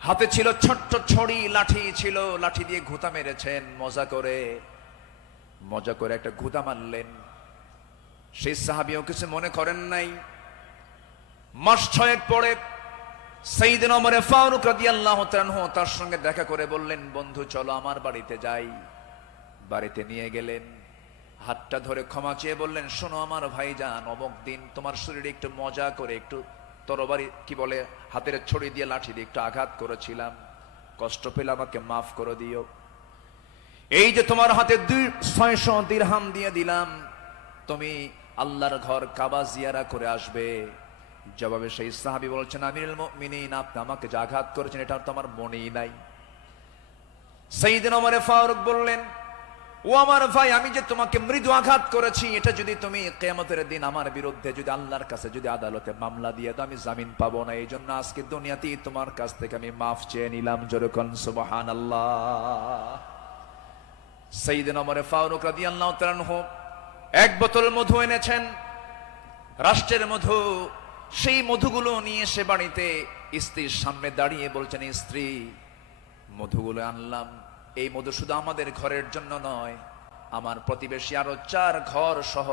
হাতে ছিল ছোট্ট ছড়ি, লাঠি ছিল, লাঠি দিয়ে ঘুতা মেরেছেন। মজা করে একটা ঘুতা মারলেন। সেই সাহাবীও কিছু মনে করেন নাই। মাস 6 পরে সাইয়েদনা ওমর ফারুক রাদিয়াল্লাহু তাআলা আনহু তার সঙ্গে দেখা করে বললেন, বন্ধু চলো আমার বাড়িতে যাই। বাড়িতে নিয়ে গেলেন, হাতটা ধরে ক্ষমা চেয়ে বললেন, শোনো আমার ভাইজান, অমুক দিন তোমার শরীরে একটু মজা করে একটু তরবারি কি বলে হাতের ছড়ি দিয়ে লাঠি দিয়ে একটু আঘাত করেছিলাম, কষ্ট পেলে আমাকে মাফ করে দিও। এই যে তোমার হাতে 600 দিরহাম দিয়ে দিলাম, তুমি আল্লাহর ঘর কাবা জিয়ারা করে আসবে। জবাবে সেই সাহাবী বলছেন, আমিরুল মুমিনিন, আপনি আমাকে যে আঘাত করেছেন এটা তো আমার মনেই নাই। সাইয়েদনা ওমর ফারুক বললেন, ও আমার ভাই, আমি যে তোমাকে মৃদু আঘাত করেছি, এটা যদি তুমি কিয়ামতের দিন আমার বিরুদ্ধে যদি আল্লাহর কাছে যদি আদালতে মামলা দিয়ে দাও, আমি জামিন পাবো না। এই জন্য আজকে দুনিয়াতেই তোমার কাছ থেকে আমি মাফ চেয়ে নিলাম। জোরে কোন সুবহানাল্লাহ। সাইয়েদনা ওমর ফারুক রাদিয়াল্লাহু তাআলা আনহু এক বোতল মধু এনেছেন, রাষ্ট্রের মধু। সেই মধুগুলো নিয়ে এসে বাড়িতে স্ত্রীর সামনে দাঁড়িয়ে বলছেন, স্ত্রী, মধুগুলো আনলাম। এই মধু শুধু আমাদের ঘরের জন্য নয়, আমার প্রতিবেশী আরো 4 ঘর সহ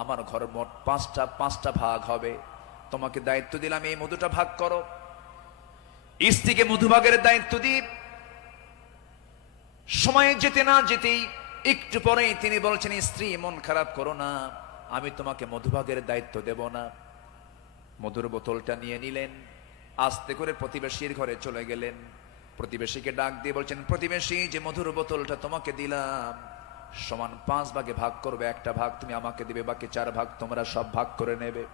আমার ঘর মোট 5টা ভাগ হবে। তোমাকে দায়িত্ব দিলাম, এই মধুটা ভাগ করো। স্ত্রীকে মধু ভাগের দায়িত্ব দিই। সময় যেতে না যেতেই একটু পরেই তিনি বলছেন, স্ত্রী মন খারাপ করো না, আমি তোমাকে মধুভাগের দায়িত্ব দেব না। মধুর বোতলটা নিয়ে নিলেন, আস্তে করে প্রতিবেশীর ঘরে চলে গেলেন। প্রতিবেশীকে ডাক দিয়ে বলছেন, প্রতিবেশী, যে মধুর বোতলটা তোমাকে দিলাম সমান 5 ভাগে ভাগ করবে, একটা ভাগ তুমি আমাকে দিবে, বাকি 4 ভাগ তোমরা সব ভাগ করে নেবে।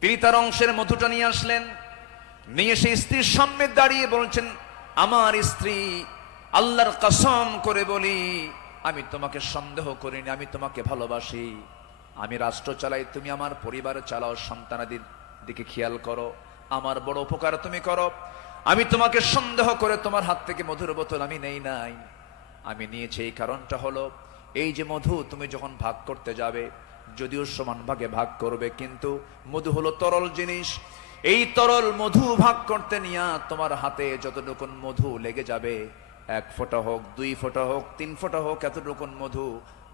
তিনি তার অংশের মধুটা নিয়ে আসলেন, নিয়ে সেই স্ত্রীর সামনে দাঁড়িয়ে বলছেন, আমার স্ত্রী, আল্লাহর কসম করে বলি, আমি তোমাকে সন্দেহ করিনি, আমি তোমাকে ভালোবাসি। আমি রাষ্ট্র চালাই, তুমি আমার পরিবার চালাও, সন্তানাদির দিকে খেয়াল করো, আমার বড় উপকার তুমি করো। আমি তোমাকে সন্দেহ করে তোমার হাত থেকে মধুর বোতল আমি নেই নাই। আমি নিয়েছি এই কারণটা হলো, এই যে মধু তুমি যখন ভাগ করতে যাবে, যদিও সমান ভাগে ভাগ করবে, কিন্তু মধু হলো তরল জিনিস। এই তরল মধু ভাগ করতে নিয়ে তোমার হাতে যতটুকু মধু লেগে যাবে, 1 ফোঁটা হোক, 2 ফোঁটা হোক, 3 ফোঁটা হোক, এতটুকু মধু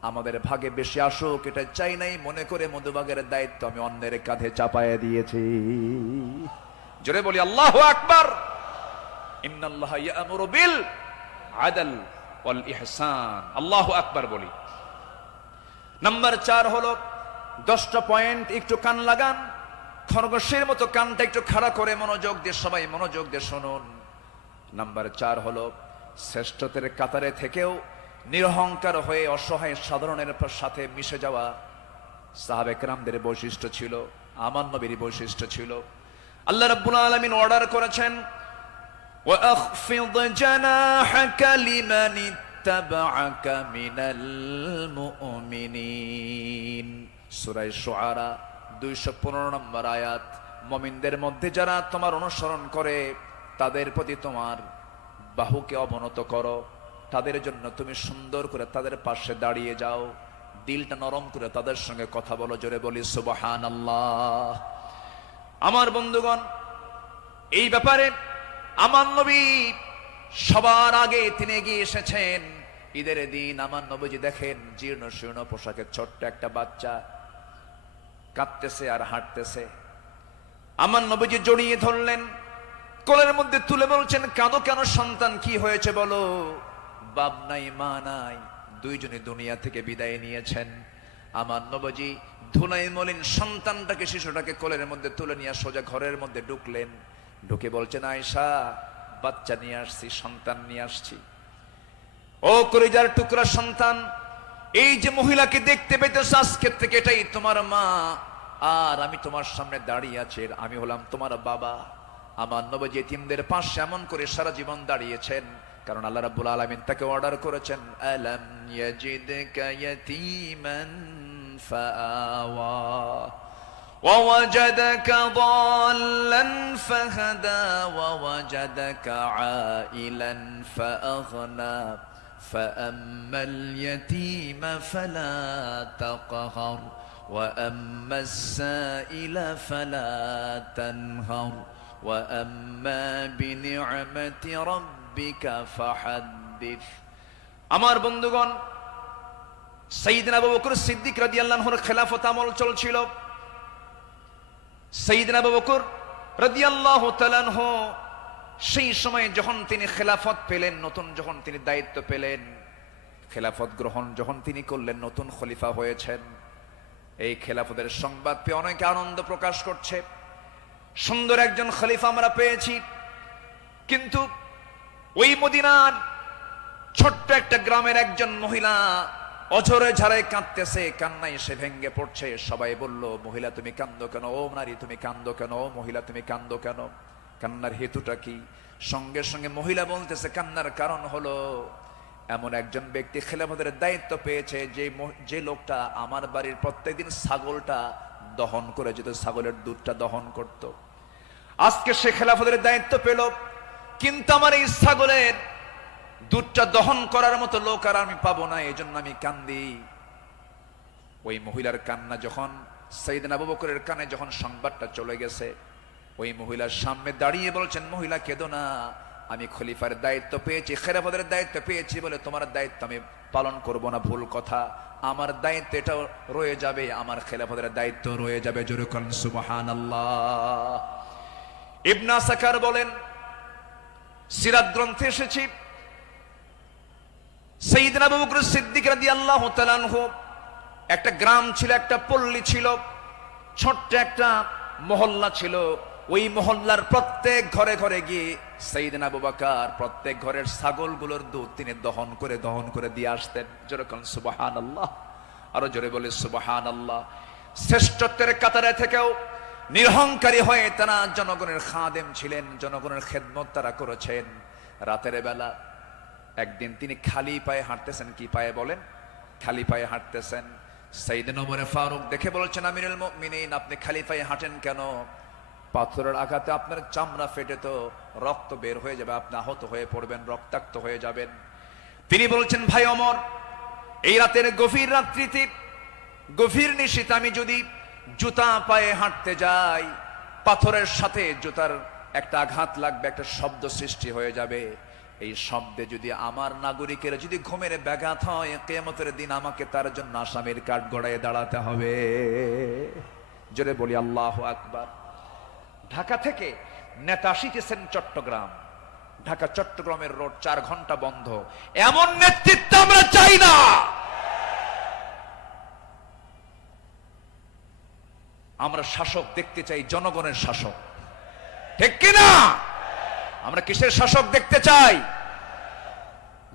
আমাদের ভাগে বেশি আসুক এটা চাই নাই। মনে করে মধুভাগের দায়িত্ব আমি অন্যের কাঁধে চাপায়া দিয়েছি। জোরে বলি আল্লাহু আকবার। ইন্নাল্লাহা ইয়া'মুরু বিল আদল ওয়াল ইহসান। আল্লাহু আকবার বলি। নাম্বার 4 হলো 10টা পয়েন্ট, একটু কান লাগান, খরগোশের মতো কানটা একটু খাড়া করে মনোযোগ দিয়ে, সবাই মনোযোগ দিয়ে শুনুন। নাম্বার 4 হলো শ্রেষ্ঠত্বের কাতারে থেকেও নিরহংকার হয়ে অসহায় সাধারণের সাথে মিশে যাওয়া সাহাবে কেরামদের বৈশিষ্ট্য ছিল, আমার নবীর বৈশিষ্ট্য ছিল। আল্লাহ রাব্বুল আলামিন অর্ডার করেছেন, ওয়াখফিদ জানাহাকা লিমান ইত্তাবা'আকা মিনাল মুমিনিন। সূরা শুআরা 215 নম্বর আয়াত। মুমিনদের মধ্যে যারা তোমার অনুসরণ করে তাদের প্রতি তোমার বাহুকে অবনত করো, তাদের জন্য তুমি সুন্দর করে তাদের পাশে দাঁড়িয়ে যাও, দিলটা নরম করে তাদের সঙ্গে কথা বলো। জোরে বলি সুবহানাল্লাহ। আমার বন্ধুগণ, এই ব্যাপারে আমার নবী সবার আগে তিনি এগিয়ে এসেছেন। ঈদের দিন আমার নবীজি দেখেন জীর্ণ শীর্ণ পোশাকের ছোট্ট একটা বাচ্চা কাঁদতেছে আর হাঁটতেছে। আমার নবীজি জড়িয়ে ধরলেন, কোলের মধ্যে তুলে বলছেন, কাঁদো কেন সন্তান, কি হয়েছে বলো? বাপ নাই মা নাই, দুইজনে দুনিয়া থেকে বিদায় নিয়েছেন। আমার নবীজি ধুলাই মলিন সন্তানটাকে, শিশুটাকে কোলের মধ্যে তুলে নিয়ে সোজা ঘরের মধ্যে ঢুকলেন। ঢুকে বলছেন, আয়েশা, বাচ্চা নিয়ে আসছি, সন্তান নিয়ে আসছি। ও কলিজার টুকরা সন্তান, এই যে মহিলাকে দেখতে পেতেছ আজকে থেকে এটাই তোমার মা, আর আমি তোমার সামনে দাঁড়িয়ে আছি, আমি হলাম তোমার বাবা। আমার নবী এতিমদের পাশে এমন করে সারা জীবন দাঁড়িয়েছেন, কারণ আল্লাহ রাব্বুল আলামিন তাকে অর্ডার করেছেন, আলাম ইয়াজিদকা ইয়াতীমান ফাআওয়া ওয়া ওয়াজাদাকা দাল্লান ফাহাদা ওয়া ওয়াজাদাকা আইলান ফাআগনা فأما اليتيم فلا تقهر وأما السائل فلا تنهر وأما بنعمة ربك فحدث। আমার বন্ধুগণ, সাইয়েদনা আবু বকর সিদ্দিক রাদিয়াল্লাহু আনহুর খেলাফত আমল চলছিল। সাইয়েদনা আবু বকর রাদিয়াল্লাহু তাআলা আনহু সেই সময় যখন তিনি খেলাফত পেলেন, নতুন যখন তিনি দায়িত্ব পেলেন, খেলাফত গ্রহণ যখন তিনি করলেন, নতুন খলিফা হয়েছেন, এই খেলাফতের সংবাদ পেয়ে অনেকে আনন্দ প্রকাশ করছে, সুন্দর একজন খলিফা আমরা পেয়েছি। কিন্তু ওই মদিনার ছোট্ট একটা গ্রামের একজন মহিলা অঝরে ঝাড়ায় কাঁদতেছে, কান্নায় সে ভেঙ্গে পড়ছে। সবাই বলল, মহিলা তুমি কান্দো কেন? ও নারী তুমি কান্দো কেন? ও মহিলা তুমি কান্দো কেন? কান্নার হেতুটা কি? সঙ্গে সঙ্গে মহিলা বলতেছে, কান্নার কারণ হলো এমন একজন ব্যক্তি খেলাফতের দায়িত্ব পেয়েছে, যে লোকটা আমার বাড়ির প্রত্যেকদিন ছাগলটা দহন করে যেত, ছাগলের দুধটা দহন করত। আজকে সে খেলাফতের দায়িত্ব পেল, কিন্তু আমার এই ছাগলের দুধটা দহন করার মতো লোক আর আমি পাবো না, এই জন্য আমি কান্দি। ওই মহিলার কান্না যখন সাইয়েদনা আবু বকরের কানে যখন সংবাদটা চলে গেছে, ওই মহিলার সামনে দাঁড়িয়ে বলছেন, মহিলা কেঁদো না, আমি খলিফার দায়িত্ব পেয়েছি, খেলাফতের দায়িত্ব পেয়েছি বলে তোমার দায়িত্ব আমি পালন করব না, ভুল কথা। আমার দায়িত্ব এটাও রয়ে যাবে, আমার খেলাফতের দায়িত্ব রয়ে যাবে। জোরে বলেন সুবহানাল্লাহ। ইবনে আসাকার বলেন, সিরাত গ্রন্থে এসেছে, সাইয়েদনা আবু বকর সিদ্দিক রাদিয়াল্লাহু তাআলা আনহু একটা গ্রাম ছিল, একটা পল্লী ছিল, ছোট্ট একটা মহল্লা ছিল। ওই মহল্লার প্রত্যেক ঘরে ঘরে গিয়ে সাইয়েদনা আবু বকর প্রত্যেক ঘরের ছাগলগুলোর দুধ তিনি দহন করে দিয়ে আসতেন। জোরে বলেন সুবহানাল্লাহ। আরো জোরে বলে সুবহানাল্লাহ। শ্রেষ্ঠত্বের কাতারে থেকেও নিরহংকারী হয়ে তারা জনগণের খাদেম ছিলেন, জনগণের খেদমত তারা করেছেন। রাতের বেলা একদিন তিনি খালি পায়ে হাঁটতেছেন। কি পায়ে বলেন? খালি পায়ে হাঁটতেছেন। সাইয়েদনা ওমর ফারুক দেখে বলছেন, আমিরুল মুমিনিন, আপনি খালি পায়ে হাঁটেন কেন? পাথরের আঘাতে আপনার চামড়া ফেটে তো রক্ত বের হয়ে যাবে, আপনি আহত হয়ে পড়বেন, রক্তাক্ত হয়ে যাবেন। তিনি বলছেন, ভাই ওমর, এই রাতের গভীর রাত্রিতে, গভীর নিশীথে আমি যদি জুতা পায়ে হাঁটতে যাই, পাথরের সাথে জুতার একটা আঘাত লাগবে, একটা শব্দ সৃষ্টি হয়ে যাবে। এই শব্দে যদি আমার নাগরিকের যদি ঘুমের ব্যাঘাত হয়, কিয়ামতের দিন আমাকে তার জন্য আসামির কাঠ গড়ায় দাঁড়াতে হবে। জোরে বলি আল্লাহু আকবার। ঢাকা থেকে নেতা আসিতেছেন চট্টগ্রাম, ঢাকা চট্টগ্রামের রোড 4 ঘন্টা বন্ধ। এমন নেতৃত্ব আমরা চাই না। আমরা শাসক দেখতে চাই, জনগণের শাসক, ঠিক কিনা? আমরা কিসের শাসক দেখতে চাই?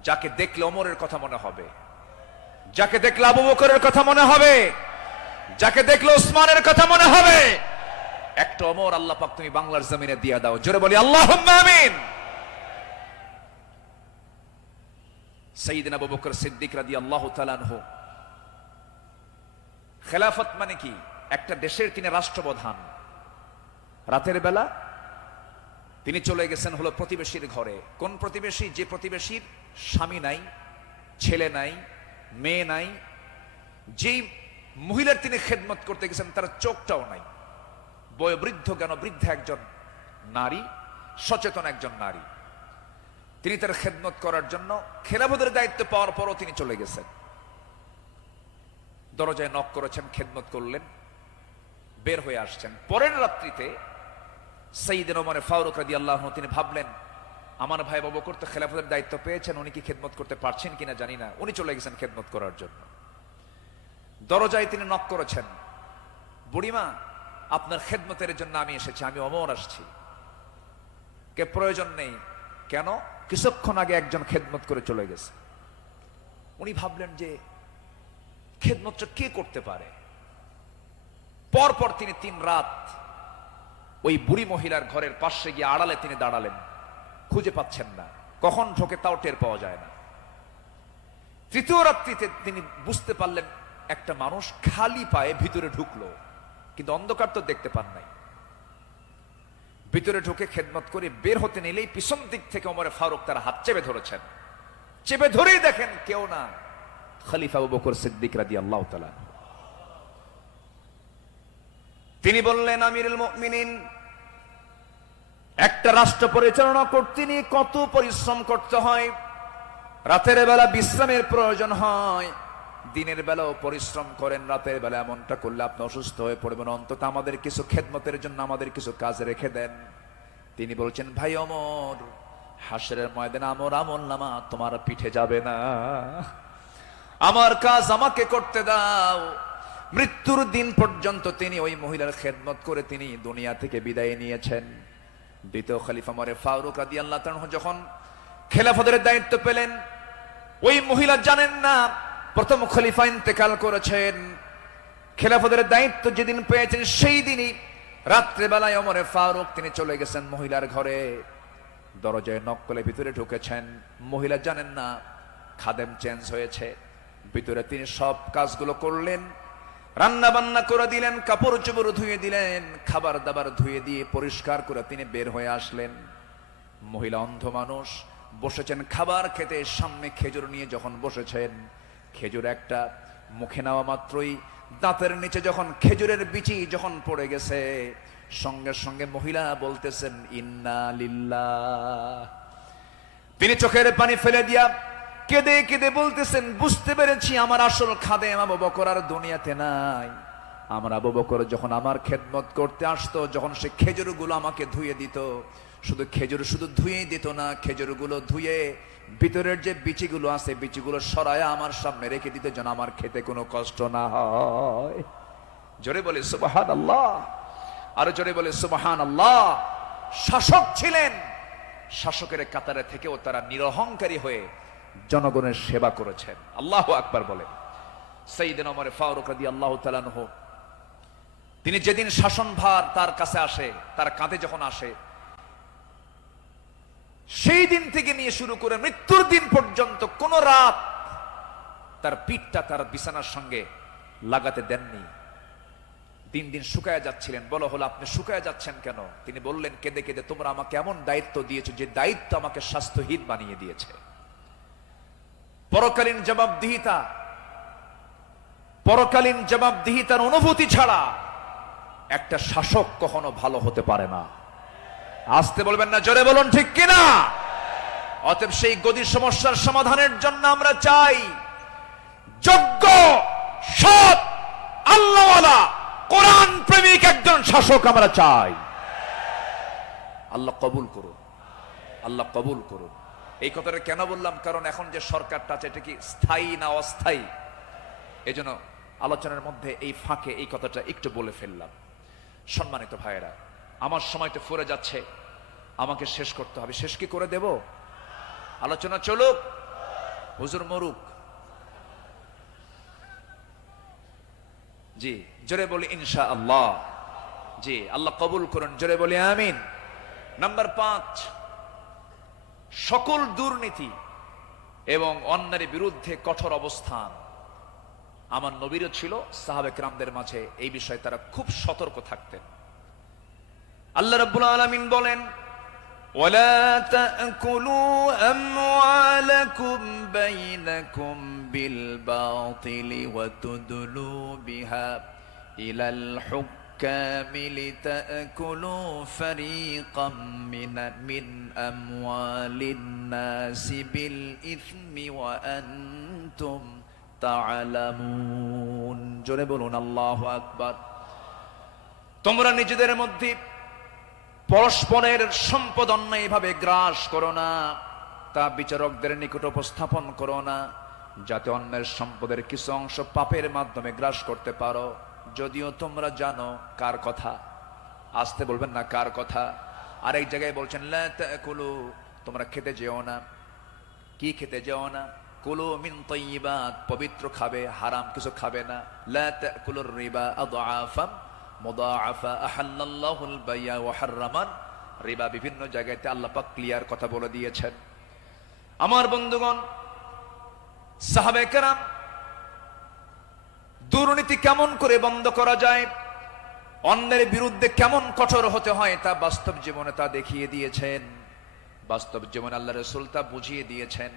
যাকে দেখলে ওমরের কথা মনে হবে, যাকে দেখলে আবু বকরের কথা মনে হবে, যাকে দেখলে ওসমানের কথা মনে হবে। একটা ওমর আল্লাহ পাক তুমি বাংলার জমিনে দিয়ে দাও। জোরে বলি আল্লাহুম্মা আমিন। সাইয়েদনা আবু বকর সিদ্দিক রাদিয়াল্লাহু তাআলা আনহু, খেলাফত মানে কি? একটা দেশের তিনি রাষ্ট্রপ্রধান। রাতের বেলা তিনি চলে গেছেন হলো প্রতিবেশীর ঘরে। কোন প্রতিবেশী? যে প্রতিবেশীর স্বামী নাই, ছেলে নাই, মেয়ে নাই। যেই মহিলার তিনি খেদমত করতে গেছেন তার চোখটাও নাই। বয়োবৃদ্ধ জ্ঞানবৃদ্ধা একজন নারী, সচেতন একজন নারী। তিনি তার খেদমত করার জন্য খেলাফতের দায়িত্ব পাওয়ার পরও তিনি চলে গেছেন। দরজায় নক করেছেন, খেদমত করলেন, বের হয়ে আসছেন। পরের রাত্রিতে সাইয়েদনা ওমর ফারুক রাদিয়াল্লাহু আনহু তিনি ভাবলেন, আমার ভাই আবু বকর তো খেলাফতের দায়িত্ব পেয়েছেন, উনি কি খেদমত করতে পারছেন কিনা জানি না। উনি চলে গেছেন খেদমত করার জন্য। দরজায় তিনি নক করেছেন, বুড়িমা আপনার খেদমতের জন্য আমি এসেছি, আমি ওমর আসছি। কে প্রয়োজন নেই। কেন? কিছুক্ষণ আগে একজন খেদমত করে চলে গেছে। উনি ভাবলেন যে খেদমতটা কে করতে পারে। পরপর তিনি 3 রাত ওই বুড়ি মহিলার ঘরের পাশে গিয়ে আড়ালে তিনি দাঁড়ালেন, খুঁজে পাচ্ছেন না, কখন ঢোকে তাও টের পাওয়া যায় না। তৃতীয় রাত্রিতে তিনি বুঝতে পারলেন একটা মানুষ খালি পায়ে ভিতরে ঢুকলো, কিন্তু অন্ধকার তো দেখতে পান নাই। ভিতরে ঢুকে খেদমত করে বের হতে নিলেই পিছন দিক থেকে ওমর ফারুক তার হাত চেপে ধরেছেন। চেপে ধরেই দেখেন কেউ না, খলিফা আবু বকর সিদ্দিক রাদিয়াল্লাহু তাআলা। তিনি বললেন, আমিরুল মুমিনিন, একটা রাষ্ট্র পরিচালনা করতে নিয়ে কত পরিশ্রম করতে হয়। রাতের বেলা বিশ্রামের প্রয়োজন হয়, দিনের বেলাও পরিশ্রম করেন, রাতের বেলা এমনটা করলে আপনি অসুস্থ হয়ে পড়বেন, অন্তত আমাদের কিছু খেদমতের জন্য আমাদের কিছু কাজ রেখে দেন। তিনি বলছেন, ভাই ওমর, হাসরের ময়দানে আমার আমলনামা তোমার পিঠে যাবে না, আমার কাজ আমাকে করতে দাও। মৃত্যুর দিন পর্যন্ত তিনি ওই মহিলার খেদমত করে তিনি দুনিয়া থেকে বিদায় নিয়েছেন। দ্বিতীয় খলিফা ওমর ফারুক রাদিয়াল্লাহু তাআলা যখন খেলাফতের দায়িত্ব পেলেন, ওই মহিলা জানেন না প্রথম খলিফা ইন্তেকাল করেছেন। খেলাফতের দায়িত্ব যেদিন পেয়েছেন সেই দিনই রাত্রেবেলায় ওমর ফারুক তিনি চলে গেছেন মহিলার ঘরে। দরজায় নক করে ভিতরে ঢুকেছেন। মহিলা জানেন না খাদেম চেঞ্জ হয়েছে। ভিতরে তিনি সব কাজগুলো করলেন, রান্না বান্না করে দিলেন, কাপড় চোপড় ধুয়ে দিলেন, খাবার দাবার ধুয়ে দিয়ে পরিষ্কার করে তিনি বের হয়ে আসলেন। মহিলা অন্ধ মানুষ, বসেছেন খাবার খেতে, সামনে খেজুর নিয়ে যখন বসেছেন, খেজুর একটা মুখে নেওয়া মাত্রই দাঁতের নিচে যখন খেজুরের বিচি যখন পড়ে গেছে, সঙ্গে সঙ্গে মহিলা বলতেছেন, ইন্না লিল্লাহ। তিনি চোখের পানি ফেলে দিয়া কেঁদে কেঁদে বলতেছেন, বুঝতে পেরেছি আমার আসল খাদেম আবু বকর আর দুনিয়াতে নাই। আমার আবু বকর যখন আমার খেদমত করতে আসতো, যখন সে খেজুরগুলো আমাকে ধুয়ে দিত, শুধু খেজুর শুধু ধুয়েই দিত না, খেজুরগুলো ধুয়ে ভিতরের যে বিচিগুলো আছে বিচিগুলো সরায়া আমার সামনে রেখে দিত, যেন আমার খেতে কোনো কষ্ট না হয়। জোরে বলে সুবহানাল্লাহ, আরো জোরে বলে সুবহানাল্লাহ। শাসক ছিলেন, শাসকের কাতারে থেকেও তারা নিরহংকারী হয়ে জনগণের সেবা করেছেন। আল্লাহু আকবার বলে। সাইয়েদনা ওমর ফারুক রাদিয়াল্লাহু তাআলা আনহু তিনি যেদিন শাসনভার তার কাছে আসে, তার কাঁধে যখন আসে, সেই দিন থেকে নিয়ে শুরু করে মৃত্যুর দিন পর্যন্ত কোন রাত তার পিঠটা তার বিছানার সঙ্গে লাগাতে দেননি। দিন দিন শুকায়া যাচ্ছিলেন। বলা হলো, আপনি শুকায়া যাচ্ছেন কেন? তিনি বললেন কেঁদে কেঁদে, তোমরা আমাকে এমন দায়িত্ব দিয়েছো যে দায়িত্ব আমাকে স্বাস্থ্যহীন বানিয়ে দিয়েছে। পরকালীন জবাবদিহিতার অনুভূতি ছাড়া একটা শাসক কখনো ভালো হতে পারে না। আসতে বলবেন না, জোরে বলুন ঠিক কিনা? অতএব সেই গদির সমস্যার সমাধানের জন্য আমরা চাই যোগ্য, সৎ, আল্লাহওয়ালা, কোরআন প্রেমিক একজন শাসক আমরা চাই। আল্লাহ কবুল করুন, আল্লাহ কবুল করুন। এই কথাটা কেন বললাম? কারণ এখন যে সরকারটা আছে এটা কি স্থায়ী না অস্থায়ী? এই জন্য আলোচনার মধ্যে এই ফাঁকে এই কথাটা একটু বলে ফেললাম। সম্মানিত ভাইয়েরা, আমার সময় তো ফুরে যাচ্ছে, আমাকে শেষ করতে হবে। শেষ কি করে দেব? আলোচনা চলুক, হুজুর মরুক। জি, জোরে বলি ইনশাআল্লাহ। জি, আল্লাহ কবুল করুন, জোরে বলি আমিন। নাম্বার 5, সকল দুর্নীতি এবং অন্যায়ের বিরুদ্ধে কঠোর অবস্থান। আমার নবীরও ছিল, সাহাবে কেরামদের মাঝে এই বিষয়ে তারা খুব সতর্ক থাকতেন। আল্লাহ রাব্বুল আলামিন বলেন, ওয়ালা তাকুলু আমওয়ালাকুম বাইনাকুম বিল বাতিলি ওয়া তুদলু বিহা ইলাল হুক্কামি লিতাকুলু ফারীকাম মিন আমওয়ালিন নাসি বিল ইসমি ওয়া আনতুম তা'লামুন। জোরে বলুন আল্লাহু আকবার। তোমরা নিজেদের মধ্যে পরস্পরের সম্পদ অন্যায়ভাবে গ্রাস করো না, তা বিচারকদের নিকট উপস্থাপন করো না, যাতে অন্যের সম্পদের কিছু অংশ পাপের মাধ্যমে গ্রাস করতে পারো, যদিও তোমরা জানো কার কথা। আসতে বলবেন না, কার কথা। আর এক জায়গায় বলছেন লা তাকুলু, তোমরা খেতে যেও না। কি খেতে যেও না? কুলু মিন তাইয়্যিবাত, পবিত্র খাবে, হারাম কিছু খাবে না। লা তাকুলুর রিবা আদআফান মুদাআফা আহাল্লাল্লাহুল বাইয়া ওয়া হাররামান রিবা। বিভিন্ন জায়গাতে আল্লাহ পাক ক্লিয়ার কথা বলে দিয়েছেন। আমার বন্ধুগণ, সাহাবায়ে কেরাম দুর্নীতি কেমন করে বন্ধ করা যায়, অন্যের বিরুদ্ধে কেমন কঠোর হতে হয়, তা বাস্তব জীবনে তা দেখিয়ে দিয়েছেন। বাস্তব জীবনে আল্লাহ রাসূল তা বুঝিয়ে দিয়েছেন।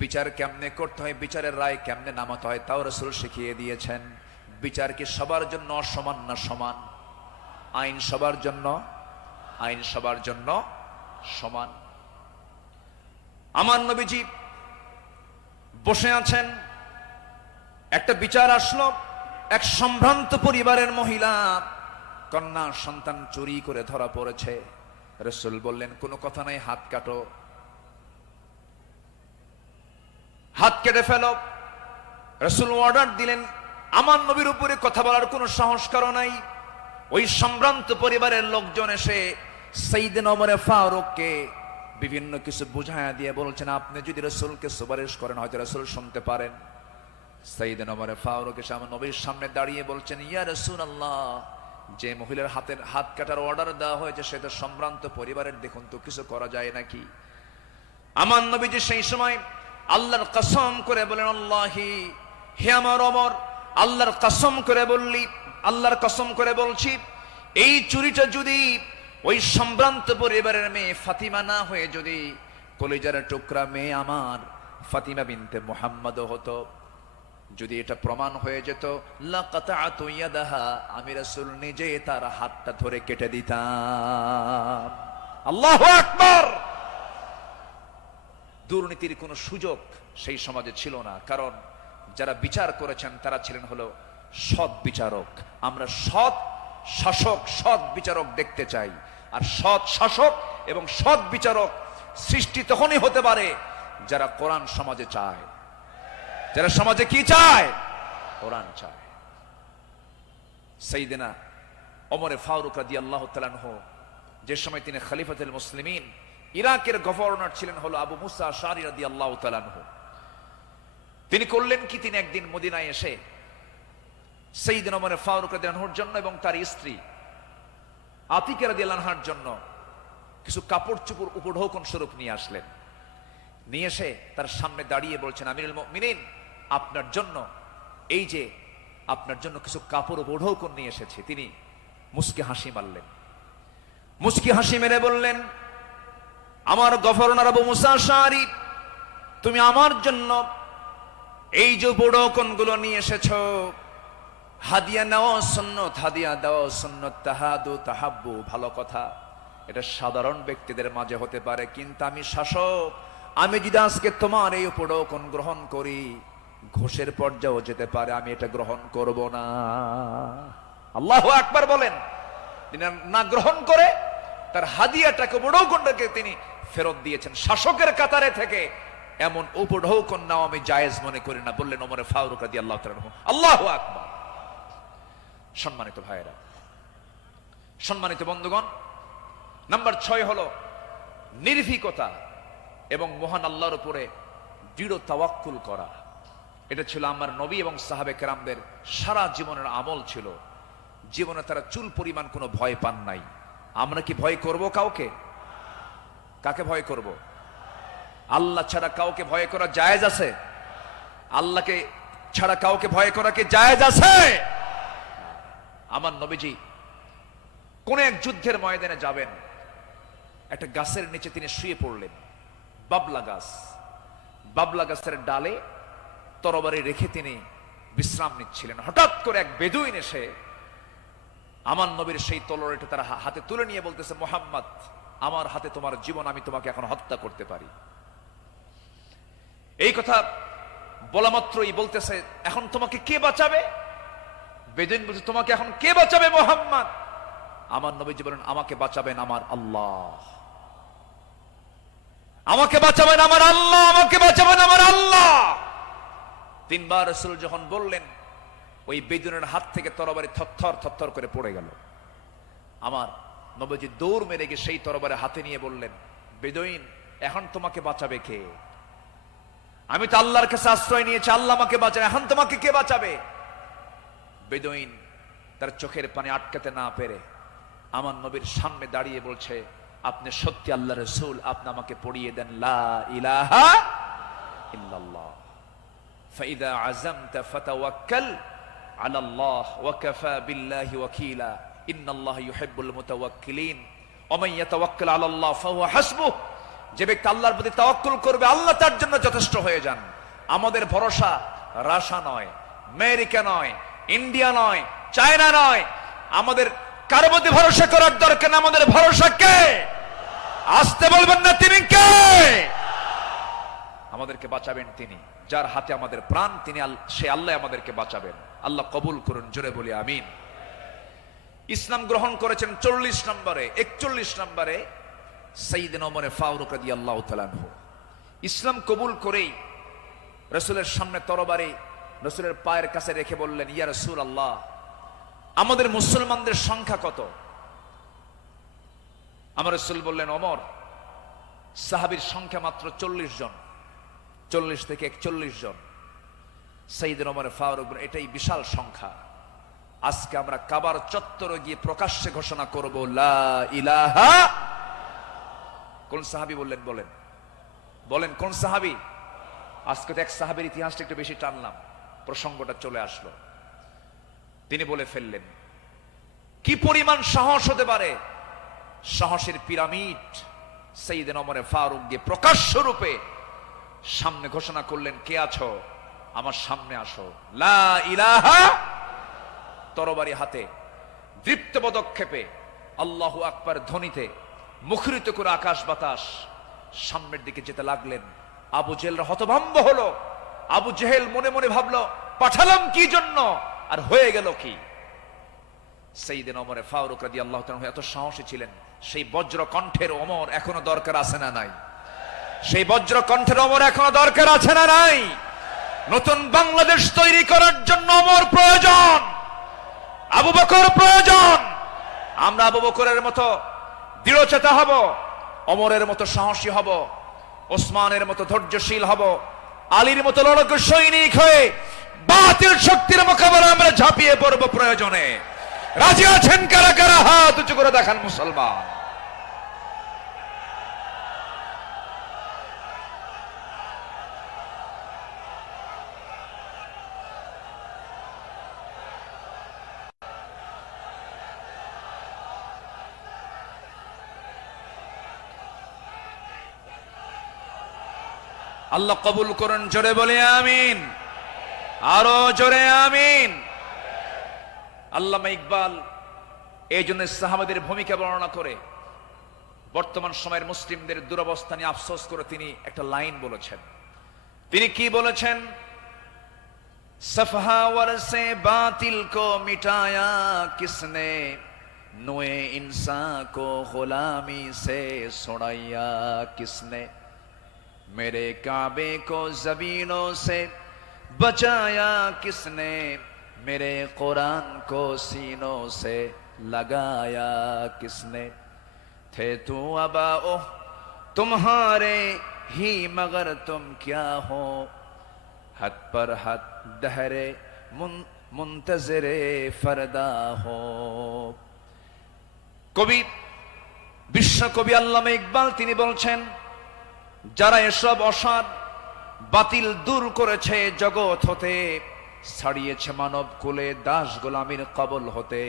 বিচার কেমনে করতে হয়, বিচারের রায় কেমনে নামাতে হয়, তাও রাসূল শিখিয়ে দিয়েছেন। বিচার কি সবার জন্য সমান না সমান? আইন সবার জন্য, আইন সবার জন্য সমান। আমার নবীজি বসে আছেন, একটা বিচার আসলো। এক সম্ভ্রান্ত পরিবারের মহিলা কন্যা সন্তান চুরি করে ধরা পড়েছে। রাসূল বললেন, কোনো কথা নাই, হাত কাটো, হাত কেটে ফেলো। রাসূল অর্ডার দিলেন। আমার নবীর উপরে কথা বলার কোনো সাহস কারো নাই। ওই সম্ভ্রান্ত পরিবারের লোকজন এসে সাইয়েদনা ওমর ফারুককে বিভিন্ন কিছু বুঝায়া দিয়ে বলছেন, আপনি যদি রাসূলকে সুপারিশ করেন হয়তো রাসূল শুনতে পারেন। সাইয়েদনা ওমর ফারুক এসে আমার নবীর সামনে দাঁড়িয়ে বলছেন, ইয়া রাসূলুল্লাহ, যে মহিলার হাত কাটার অর্ডার দেওয়া হয়েছে সে তো সম্ভ্রান্ত পরিবারের, দেখুন তো কিছু করা যায় নাকি। আমার নবীজি সেই সময় আল্লাহর কসম করে বলেন, আল্লাহি, হে আমার ওমর, আল্লাহর কসম করে বললি, আল্লাহর কসম করে বলছি, এই চুরিটা যদি ওই সম্ভ্রান্ত পরিবারের মেয়ে ফাতিমা না হয়ে যদি কলিজার টুকরা মেয়ে আমার ফাতিমা বিনতে মুহাম্মদ হতো, যদি এটা প্রমাণ হয়ে যেত, লাকাতাতু ইয়াদাহা, আমি রাসূল নিজে তার হাতটা ধরে কেটে দিতাম। আল্লাহু আকবার। দুর্নীতির কোনো সুযোগ সেই সমাজে ছিল না, কারণ যারা বিচার করেছেন তারা ছিলেন হলো সৎ বিচারক। আমরা সৎ শাসক, সৎ বিচারক দেখতে চাই। আর সৎ শাসক এবং সৎ বিচারক সৃষ্টি তখনই হতে পারে যারা কোরআন সমাজে চায়। যারা সমাজে কি চায়? কোরআন চায়। সাইয়েদনা ওমর ফারুক রাদিয়াল্লাহু তাআলা আনহু, যে সময় তিনি খলিফাতুল মুসলিমিন, ইরাকের গভর্নর ছিলেন হলো আবু মুসা আশআরী রাদিয়াল্লাহু তাআলা আনহু। তিনি করলেন কি, তিনি একদিন মদিনায় এসে সাইয়েদনা ওমর ফারুক রাদিয়াল্লাহু আনহুর জন্য এবং তার স্ত্রী আতিকা রাদিয়াল্লাহু আনহার জন্য কিছু কাপড় চোপড় উপঢৌকন স্বরূপ নিয়ে আসলেন। নিয়ে এসে তার সামনে দাঁড়িয়ে বলছেন, আমিরুল মুমিনিন, আপনার জন্য, এই যে আপনার জন্য কিছু কাপড় উপঢৌকন নিয়ে এসেছি। তিনি মুস্কি হাসি মারলেন। মুস্কি হাসি মেরে বললেন, আমার গভর্নর আবু মুসা আশআরী, তুমি আমার জন্য এই যে উপঢৌকনগুলো নিয়ে এসেছো, হাদিয়া নেওয়া সুন্নত, হাদিয়া দেওয়া সুন্নত, তাহাদু তাহাব্বু, ভালো কথা, এটা সাধারণ ব্যক্তিদের মাঝে হতে পারে, কিন্তু আমি শাসক, আমি যদি আজকে তোমার এই উপঢৌকন গ্রহণ করি, ঘোষের পর্যায়েও যেতে পারে, আমি এটা গ্রহণ করব না। আল্লাহু আকবার বলেন। তিনি না গ্রহণ করে তার হাদিয়াটাকে, উপঢৌকনটাকে তিনি ফেরত দিয়েছেন। শাসকের কাতারে থেকে এমন উপঢৌকন নাও আমি জায়েজ মনে করি না, বললেন ওমর ফারুক রাদিয়াল্লাহু তাআলা আনহু। আল্লাহু আকবার। সম্মানিত ভাইয়েরা, সম্মানিত বন্ধুগণ, নাম্বার 6 হলো নির্ভীকতা এবং মহান আল্লাহর উপরে দৃঢ় তাওয়াক্কুল করা। এটা ছিল আমার নবী এবং সাহাবে কেরামদের সারা জীবনের আমল ছিল। জীবনে তারা চুল পরিমাণ কোনো ভয় পান নাই। আমরা কি ভয় করব কাউকে? কাকে ভয় করব? আল্লাহ ছাড়া কাউকে ভয় করা জায়েজ আছে? আল্লাহকে ছাড়া কাউকে ভয় করা কি জায়েজ আছে? আমার নবীজি কোন এক যুদ্ধের ময়দানে যাবেন, একটা গাছের নিচে তিনি শুয়ে পড়লেন, বাবলা গাছ। বাবলা গাছের ডালে তরবারি রেখে তিনি বিশ্রাম নিচ্ছিলেন। হঠাৎ করে এক বেদুইন এসে আমার নবীর সেই তলোয়ারটা তার হাতে তুলে নিয়ে বলতেছে, মুহাম্মদ, আমার হাতে তোমার জীবন, আমি তোমাকে এখন হত্যা করতে পারি। এই কথা বলা মাত্রই বলতেছে, এখন তোমাকে কে বাঁচাবে? বেদুইন বলছে, তোমাকে এখন কে বাঁচাবে মুহাম্মদ? আমার নবীজি বলেন, আমাকে বাঁচাবেন আমার আল্লাহ, আমাকে বাঁচাবেন আমার আল্লাহ, আমাকে বাঁচাবেন আমার আল্লাহ। তিনবার রাসূল যখন বললেন, ওই বেদুইনের হাত থেকে তরবারি থরথর থরথর করে পড়ে গেল। আমার নবীজি দৌড় মেরে গিয়ে সেই তরবারি হাতে নিয়ে বললেন, বেদুইন, এখন তোমাকে বাঁচাবে কে? আমি তো আল্লাহর কাছে আশ্রয় নিয়েছি, আল্লাহ আমাকে বাঁচাবে, এখন তোমাকে কে বাঁচাবে? বেদুইন তার চোখের পানি আটকাতে না পেরে আমার নবীর সামনে দাঁড়িয়ে বলছে, আপনি সত্যি আল্লাহ রাসূল, আপনি আমাকে পড়িয়ে দেন লা ইলাহা ইল্লাল্লাহ, ফাইদা আযামতা ফাতাওয়াক্কাল আলাল্লাহ ওয়া কাফা বিল্লাহি ওয়াকিলা, ইন্নাল্লাহা ইউহিব্বুল মুতাওয়াক্কিলিন, ওয়া মান ইয়াতাওয়াক্কাল আলাল্লাহ ফাহুয়া হাসবুহ। যে ব্যক্তি আল্লাহর প্রতি তাওয়াক্কুল করবে, আল্লাহ তার জন্য যথেষ্ট হয়ে যান। আমাদের ভরসা রাশিয়া নয়, আমেরিকা নয়, ইন্ডিয়া নয়, চায়না নয়, আমাদের কারো প্রতি ভরসা করার দরকার না। আমাদের ভরসা কে? আসতে বলবেন না, তিনি কে? আমাদেরকে বাঁচাবেন তিনি, যার হাতে আমাদের প্রাণ, তিনি সে আল্লাহ আমাদেরকে বাঁচাবেন। আল্লাহ কবুল করুন, জোরে বলি আমিন। ইসলাম গ্রহণ করেছেন 40 নম্বরে, 41 নম্বরে সাইয়েদনা ওমর ফারুক রাদিয়াল্লাহু তাআলা আনহু। ইসলাম কবুল করেই রাসূলের সামনে তরবারি রাসূলের পায়ের কাছে রেখে বললেন, ইয়া রাসূলুল্লাহ, আমাদের মুসলমানদের সংখ্যা কত? আমার রাসূল বললেন, ওমর, সাহাবীর সংখ্যা মাত্র 40 জন, 40 থেকে 41 জন। সাইয়েদনা ওমর ফারুক বলেন, এটাই বিশাল সংখ্যা। আজকে আমরা কাবার চত্বরে গিয়ে প্রকাশ্যে ঘোষণা করব লা ইলাহা। কোন সাহাবী বললেন? বলেন বলেন, কোন সাহাবী? আজকে তো এক সাহাবীর ইতিহাসটা একটু বেশি টানলাম, প্রসঙ্গটা চলে আসলো। তিনি বলে ফেললেন, কি পরিমাণ সাহস হতে পারে! সাহসের পিরামিড সাইয়েদনা ওমর ফারুক গিয়ে প্রকাশ্য রূপে সামনে ঘোষণা করলেন, কে আছো? আমার সামনে আসো, লা ইলাহা। তরবারি হাতে দৃপ্ত পদক্ষেপে আল্লাহু আকবার ধ্বনিতে মুখরিত করে আকাশ বাতাস সামনের দিকে যেতে লাগলেন। আবু জেহেল হতভম্ব হলো। আবু জেহেল মনে মনে ভাবলো, পাঠালাম কি জন্য, আর হয়ে গেল কি? সাইয়েদনা ওমর ফারুক রাদিয়াল্লাহু তাআলা এত সাহসী ছিলেন, সেই বজ্র কণ্ঠের ওমর এখনো দরকার আছে না নাই? সেই বজ্র কণ্ঠের ওমর এখনো দরকার আছে না নাই? নতুন বাংলাদেশ তৈরি করার জন্য ওমর প্রয়োজন, আবু বকর প্রয়োজন। আমরা আবু বকরের মতো দৃঢ়চেতা হব, ওমরের মতো সাহসী হব, ওসমানের মতো ধৈর্যশীল হব, আলীর মতো লড়াকু সৈনিক হয়ে বাতিল শক্তির মোকাবেলা আমরা ঝাঁপিয়ে পড়ব প্রয়োজনে। রাজি আছেন কারা কারা? হাত উঁচু করে দেখান মুসলমান। আল্লাহ কবুল করুন, জোরে বলে আমিন, আরো জোরে আমিন। আল্লামা ইকবাল এই জন্য সাহাবাদের ভূমিকা বর্ণনা করে বর্তমান সময়ের মুসলিমদের দুরবস্থা নিয়ে আফসোস করে তিনি একটা লাইন বলেছেন। তিনি কি বলেছেন? সফহা ওয়ারসে বাতিল কো মিটায়া কিসনে, নোয়ে ইনসা কো গোলামি সে ছুড়াইয়া কিসনে, मेरे काबे को जमीनों से बचाया किसने, मेरे कुरान को सीनों से लगाया किसने, थे तू अबाओ तुम्हारे ही मगर तुम क्या हो, हद पर हद दहरे मुंतजरे फरदा हो। कवि विश्व कवि আল্লামা ইকবাল তিনি বলছেন, যারা এসব অসার বাতিল দূর করেছে জগৎ হতে, ছাড়িয়েছে মানব কুলে দাস গোলামীর কবল হতে,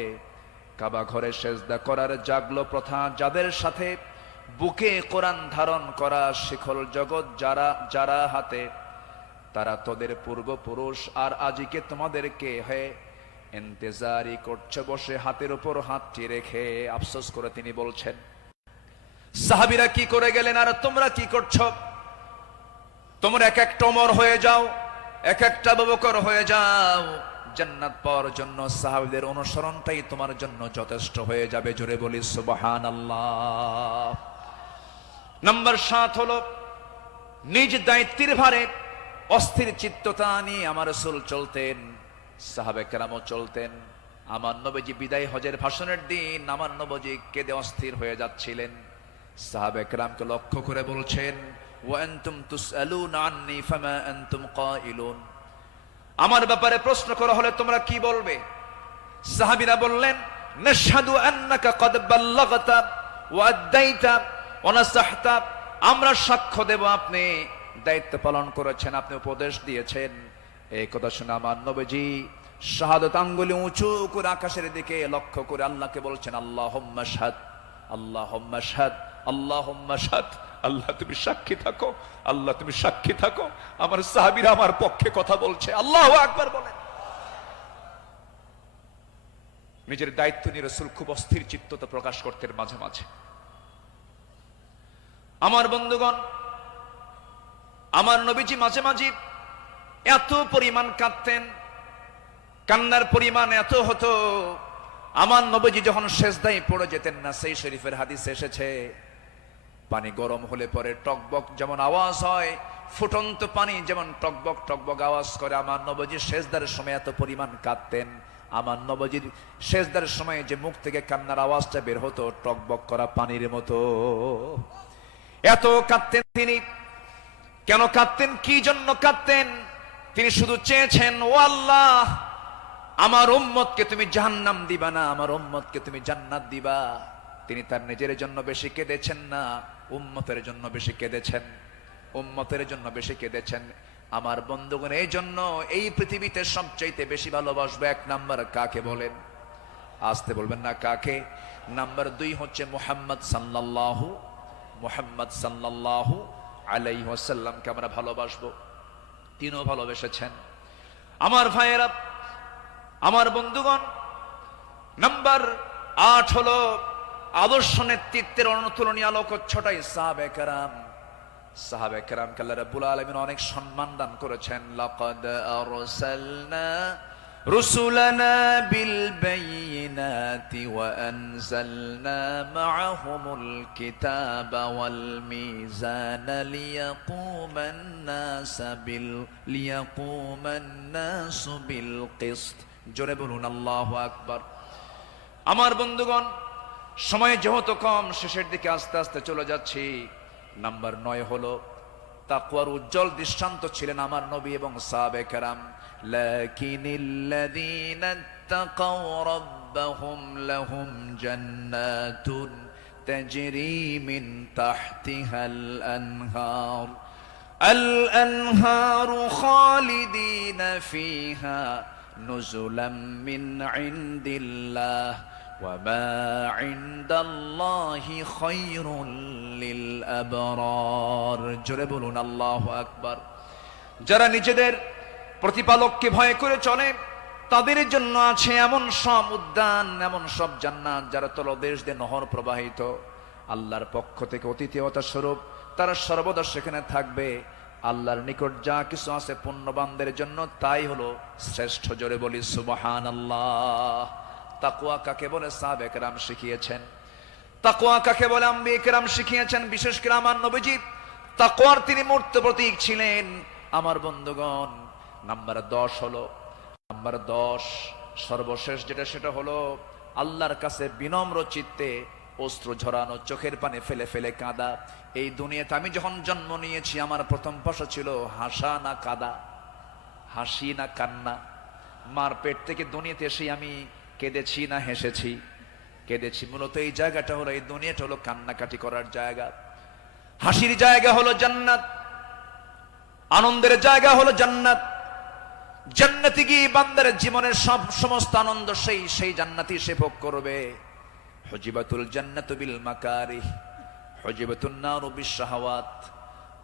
কাবা ঘরে সেজদা করার জাগলো প্রথা, যাদের সাথে বুকে কোরআন ধারণ করা শিখল জগৎ যারা হাতে, তারা তোদের পূর্বপুরুষ। আর আজকে তোমাদেরকে ইন্তেজারি করছে বসে হাতের উপর হাতটি রেখে। আফসোস করে তিনি বলছেন, সাহাবীরা কি করে গেলেন আর তোমরা কি করছো? তোমরা এক একটা ওমর হয়ে যাও, এক একটা আবু বকর হয়ে যাও, জান্নাত পাওয়ার জন্য সাহাবীদের অনুসরণটাই তোমার জন্য যথেষ্ট হয়ে যাবে। জোরে বলি সুবহানাল্লাহ। নাম্বার 7 হলো নিজ দায়িত্বের ভারে অস্থির চিত্ততা নিয়ে আমার রাসূল চলতেন, সাহাবে কেরামও চলতেন। আমার নবীজি বিদায় হজের ভাষণের দিন আমার নবীজি কেঁদে অস্থির হয়ে যাচ্ছিলেন। সাহাবে কেরামকে লক্ষ্য করে বলছেন, ওয়া আনতুম তুসআলুনা আন্নী ফামা আনতুম কাইলুন, আমার ব্যাপারে প্রশ্ন করা হলে তোমরা কি বলবে? সাহাবীরা বললেন, নাশহাদু আন্নাকা ক্বাদ বাল্লাগতা ওয়া আদাইতা ওয়া নাসাহতা, আমরা সাক্ষ্য দেব আপনি দায়িত্ব পালন করেছেন, আপনি উপদেশ দিয়েছেন। এই কথা শুনে আমার নবীজি শাহাদাত আঙ্গুলি উঁচু করে আকাশের দিকে লক্ষ্য করে আল্লাহকে বলছেন, আল্লাহুম্মা শাহাদ, আল্লাহুম্মা শাহাদ, আল্লাহুম্মা শাহাদ। আল্লাহ তুমি সাক্ষী থাকো, আল্লাহ তুমি সাক্ষী থাকো, আমার সাহাবীরা আমার পক্ষে কথা বলছে। আল্লাহু আকবার বলেন। নিজের দায়িত্ব নিয়ে রাসূল খুব অস্থির চিত্ততা প্রকাশ করতেন মাঝে মাঝে। আমার বন্ধুগণ, আমার নবীজি মাঝে মাঝে এত পরিমাণ কাঁদতেন, কান্নার পরিমাণ এত হতো, আমার নবীজি যখন সেজদায় পড়ে যেতেন না, সেই শরীফের হাদিসে এসেছে, পানি গরম হলে পরে টকবক যেমন আওয়াজ হয়, ফুটন্ত পানি যেমন টকবক টকবক আওয়াজ করে, আমার নবীজি সেজদার সময় এত পরিমাণ কাঁদতেন। আমার নবীজির সেজদার সময় যে মুখ থেকে কান্নার আওয়াজটা বের হতো টকবক করা পানির মতো, এত কাঁদতেন তিনি। কেন কাঁদতেন, কি জন্য কাঁদতেন? তিনি শুধু চেয়েছেন, ও আল্লাহ, আমার উম্মতকে তুমি জাহান্নাম দিবা না, আমার উম্মতকে তুমি জান্নাত দিবা। তিনি তার নিজের জন্য বেশি কেঁদেছেন না, উম্মতের জন্য বেশি কেঁদেছেন, উম্মতের জন্য বেশি কেঁদেছেন। আমার বন্ধুগণ, এই জন্য এই পৃথিবীতে সবচাইতে বেশি ভালোবাসবে 1 নাম্বার কাকে বলেন? আসতে বলবেন না, কাকে? নাম্বার 2 হচ্ছে মুহাম্মদ সাল্লাল্লাহু আলাইহি ওয়াসাল্লামকে আমরা ভালোবাসবো। তিনিও ভালোবেসেছেন। আমার ভাইয়েরা, আমার বন্ধুগণ, নাম্বার 8 হলো আদর্শ নেতৃত্বের অনুতুলনীয় আলোকচ্ছটাই সাহাবে কেরাম। সাহাবে কেরামকে আল্লাহ রাব্বুল আলামিন অনেক সম্মান দান করেছেন। লাকাদ আরসালনা রুসুলানা বিল বায়িনাতি ওয়া আনজালনা মাআহুমুল কিতাবা ওয়াল মিজানা লিয়াকুমান নাসু বিল কিসত। জোরে বলুন আল্লাহু আকবার। আমার বন্ধুগণ, সময় যেহেতু কম, শেষের দিকে আস্তে আস্তে চলে যাচ্ছি। নাম্বার 9 হলো তাকওয়ার উজ্জ্বল দৃষ্টান্ত ছিলেন আমার নবী এবং সাহাবে কেরাম। লাকিনিল্লাযীনা তাকাও রাব্বাহুম লাহুম জান্নাতুন তাজরি মিন তাহতিহাল আনহার আল-আনহারু খালিদিনা ফিহা নুজুলাম মিন ইনদিল্লাহ ওয়ামা ইনদাল্লাহি খায়রুল লিল আবরার। জোরে বলুন আল্লাহু আকবার। যারা নিজেদের প্রতিপালককে ভয় করে চলে, তাদের জন্য আছে এমন সব উদ্যান, এমন সব জান্নাত যারা তলদেশ দিয়ে নহর প্রবাহিত। আল্লাহর পক্ষ থেকে অতিথিয়তা স্বরূপ তারা সর্বদা সেখানে থাকবে। আল্লাহর নিকট যা কিছু আছে পুণ্যবানদের জন্য তাই হলো শ্রেষ্ঠ। জোরে বলি সুবহানাল্লাহ। তাকওয়া কাকে বলে সাহাবে কেরাম শিখিয়েছেন, তাকওয়া কাকে বলে আম্বিয়া কেরাম শিখিয়েছেন। বিশেষ করে আমার নবীজি তাকওয়ার তিনি মূর্ত প্রতীক ছিলেন। আমার বন্ধুগণ, নাম্বার 10 হলো, নাম্বার 10 সর্বশেষ যেটা, সেটা হলো আল্লাহর কাছে বিনম্র চিত্তে অশ্রু ঝরানো, চোখের পানি ফেলে ফেলে কাঁদা। এই দুনিয়াতে আমি যখন জন্ম নিয়েছি আমার প্রথম ভাষা ছিল হাসা না কাঁদা, হাসি না কান্না। মার পেট থেকে দুনিয়াতে এসে আমি কেঁদেছি না হেসেছি? কেঁদেছি। মূলত এই জায়গাটা হলো, এই দুনিয়াটা হলো কান্নাকাটি করার জায়গা। হাসির জায়গা হলো জান্নাত, আনন্দের জায়গা হলো জান্নাত। জান্নাতে গিয়ে বান্দার জীবনের সব সমস্ত আনন্দ সেই জান্নাতি সে ভোগ করবে। হুজিবাতুল জান্নাতু বিল মাকারিহ হুজিবাতুন নারু বিশ শাহাওয়াত।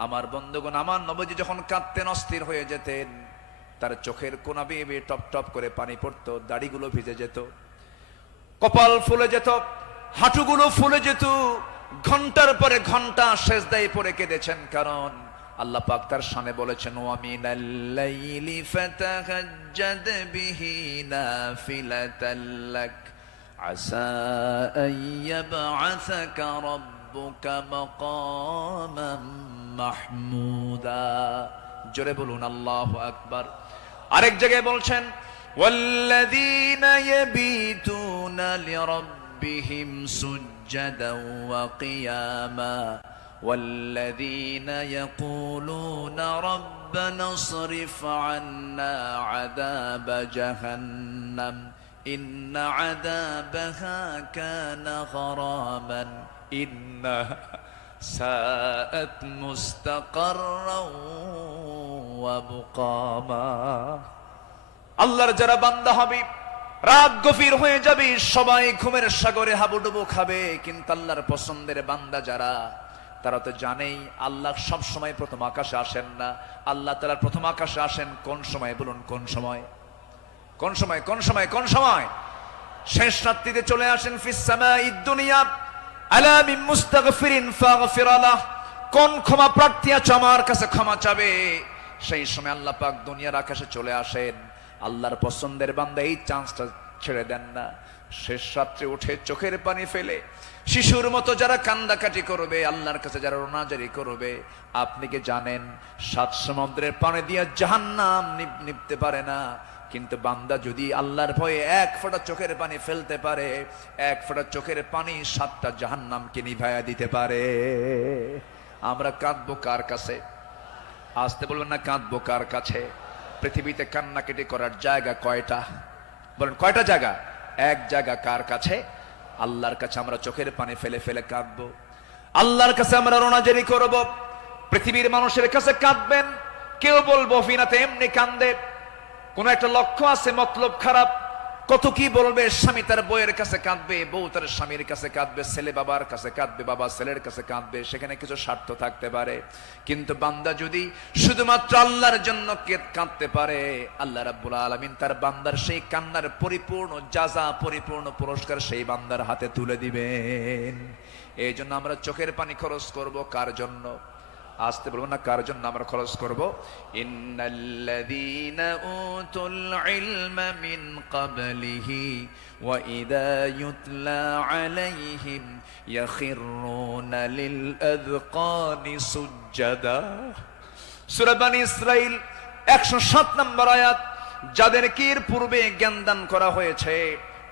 আমার বন্ধুগণ, আমার নবীজি যখন কাঁদতেন, অস্থির হয়ে যেতেন, তার চোখের কোনা বেয়ে বেয়ে টপ টপ করে পানি পড়তো, দাড়িগুলো ভিজে যেত, কপাল ফুলে যেত, হাঁটুগুলো ফুলে যেত। ঘন্টার পরে ঘন্টা সেজদায় পড়ে কেঁদেছেন, কারণ আল্লাহ পাক তার শানে বলেছেন, ওয়া মিনাল লাইলি ফাতাহাজ্জাদ বিহি নাফিলাতাল লাক আসা আইয়াবআসাকা রাব্বুকা মাকামান মাহমুদা। জোরে বলুন আল্লাহু আকবার। আরেক জায়গায় বলছেন, ওয়াল্লাযীনা ইয়াবিতুনা লিরাব্বিহিম সুজ্জাদাও ওয়া কিয়ামা والذين يقولون ربنا اصرف عنا عذاب جهنم إن عذابها كان غراما إنها ساءت مستقرا ومقاما। আল্লাহর যারা বান্দা হবে, রাত গভীর হয়ে যাবে, সবাই ঘুমের সাগরে হাবুডুবু খাবে, কিন্তু আল্লাহর পছন্দের বান্দা যারা, তারা তো জানেই আল্লাহ সব সময় প্রথম আকাশে আসেন না। আল্লাহ তাআলা প্রথম আকাশে আসেন কোন সময়? বলুন কোন সময়? কোন সময়? কোন সময়? কোন সময়? শেষ রাত্রিতে চলে আসেন। ফিস সামাঈদ দুনিয়া আলা মিন মুস্তাগফিরিন ফাগফির লাহ। কোন ক্ষমা প্রার্থী আছে আমার কাছে ক্ষমা চাবে? সেই সময় আল্লাহ পাক দুনিয়ার আকাশে চলে আসেন। আল্লাহর পছন্দের বান্দা এই চান্সটা ছেড়ে দেন না। শেষ রাত্রে উঠে চোখের পানি ফেলে শিশুর মতো যারা কান্দাকাটি করবে, আল্লাহর কাছে যারা রোনাজারি করবে, আপনি কি জানেন 7 সমুদ্রের পানি দিয়ে জাহান্নাম নিভতে পারে না, কিন্তু বান্দা যদি আল্লাহর ভয়ে 1 ফোঁটা চোখের পানি ফেলতে পারে, 1 ফোঁটা চোখের পানি 7টা জাহান্নামকে নিভাইয়া দিতে পারে। আমরা কাঁদবো কার কাছে? আসতে বলবেন না, কাঁদবো কার কাছে? পৃথিবীতে কান্নাকাটি করার জায়গা কয়টা? বলেন কয়টা জায়গা? এক জায়গা। কার কাছে? আল্লাহর কাছে আমরা চোখের পানি ফেলে ফেলে কাঁদবো, আল্লাহর কাছে আমরা রোনাজারি করব। পৃথিবীর মানুষের কাছে কাঁদবেন, কেউ বলবো ফিনাতে এমনি কান্দে, কোন একটা লক্ষ্য আছে, মতলব খারাপ। কত কি বলবে। স্বামী তার বউয়ের কাছে কাঁদবে, বউ তার স্বামীর কাছে কাঁদবে, ছেলে বাবার কাছে কাঁদবে, বাবা ছেলের কাছে কাঁদবে, সেখানে কিছু স্বার্থ থাকতে পারে। কিন্তু বান্দা যদি শুধুমাত্র আল্লাহর জন্য কাঁদতে পারে, আল্লাহ রাব্বুল আলামিন তার বান্দার সেই কান্নার পরিপূর্ণ জাযা, পরিপূর্ণ পুরস্কার সেই বান্দার হাতে তুলে দিবেন। এই জন্য আমরা চোখের পানি খরচ করব কার জন্য? আসতে বলবো না, কার জন্য আমরা খরচ করব? ইন্নাল্লাযীনা উতুল ইলমা মিন ক্বাবলিহি ওয়া ইযা ইউতলা আলাইহিম ইয়াখিরুনা লিল আযকানি সুজ্জাদা। সূরা বনী ইসরাঈল 107 নম্বর আয়াত। যাদেরকে এর পূর্বে জ্ঞান দান করা হয়েছে,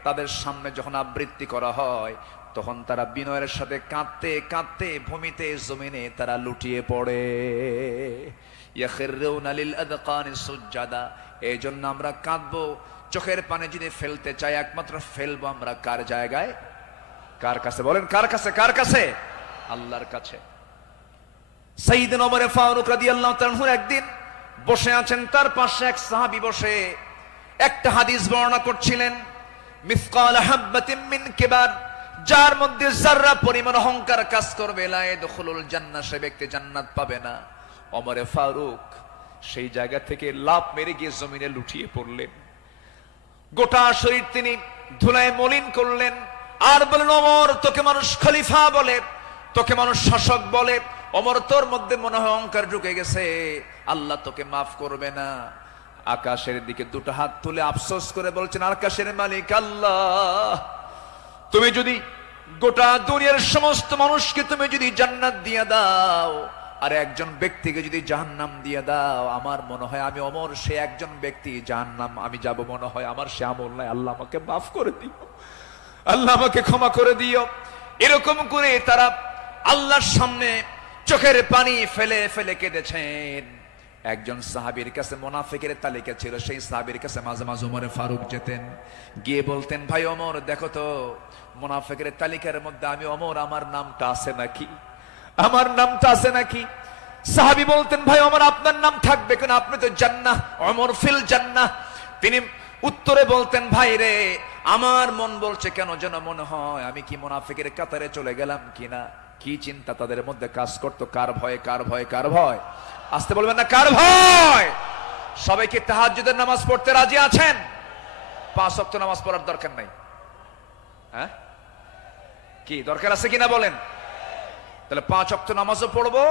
তাদের সামনে যখন আবৃত্তি করা হয়, তখন তারা বিনয়ের সাথে কাঁদতে কাঁদতে ভূমিতে জমিনে তারা লুটিয়ে পড়ে। ইয়াখিরুনা লিল আযকানি সুজ্জাদা। এই জন্য আমরা কাঁদবো। চোখের পানি যদি ফেলতে চাই, একমাত্র ফেলবো আমরা কার জায়গায়? কার কাছে? বলেন কার কাছে? কার কাছে? আল্লাহর কাছে। সাইয়েদনা ওমর ফারুক রাদিয়াল্লাহু তাআলা আনহু একদিন বসে আছেন, তার পাশে এক সাহাবী বসে একটা হাদিস বর্ণনা করছিলেন। মিসকাল হাববাতিন মিন কিবার, যার মধ্যে যাররা পরিমাণ অহংকার কাজ করবে, লা ইয়াদখুলুল জান্নাহ, সে ব্যক্তি জান্নাত পাবে না। ওমর ফারুক সেই জায়গা থেকে লাফ মেরে গিয়ে জমিনে লুটিয়ে পড়লেন। গোটা শরীর তিনি ধুলায় মলিন করলেন, আর বলেন, ওমর, তোকে মানুষ খলিফা বলে, তোকে মানুষ শাসক বলে, ওমর তোর মধ্যে মনে হয় অহংকার ঢুকে গেছে, আল্লাহ তোকে মাফ করবে না। আকাশের দিকে দুটো হাত তুলে আফসোস করে বলছেন, আকাশের মালিক আল্লাহ, তুমি যদি গোটা দুনিয়ার সমস্ত মানুষকে তুমি যদি জান্নাত দিয়ে দাও, আর একজন ব্যক্তিকে যদি জাহান্নাম দিয়ে দাও, আমার মনে হয় আমি ওমর সে একজন ব্যক্তি, জাহান্নাম আমি যাব মনে হয় আমার সে আমল নাই, আল্লাহ আমাকে মাফ করে দিও, আল্লাহ আমাকে ক্ষমা করে দিও। এরকম করে তারা আল্লাহর সামনে চোখের পানি ফেলে ফেলে কেঁদেছেন। একজন সাহাবীর কাছে মুনাফিকের তালিকা ছিল, সেই সাহাবীর কাছে মাঝে মাঝে ওমর ফারুক যেতেন, গিয়ে বলতেন, ভাই ওমর, দেখো তো মুনাফিকের তালিকার মধ্যে আমি ওমর, আমার নামটা আছে নাকি? আমার নামটা আছে নাকি? সাহাবী বলতেন, ভাই ওমর আপনার নাম থাকবে কেন, আপনি তো জান্নাহ, ওমর ফিল জান্নাহ। তিনি উত্তরে বলতেন, ভাই রে আমার মন বলছে কেন যেন মনে হয় আমি কি মুনাফিকের কাতারে চলে গেলাম কিনা। কি চিন্তা তাদের মধ্যে কাজ করতো, কার ভয় কার ভয় কার ভয়, আসতে বলবেন না, কার ভয়। সবাই কি তাহাজ্জুদের নামাজ পড়তে রাজি আছেন? 5 ওয়াক্ত নামাজ পড়ার দরকার নাই, হ্যাঁ কি দরকার আছে কিনা বলেন? তাহলে 5 ওয়াক্ত নামাজও পড়বো,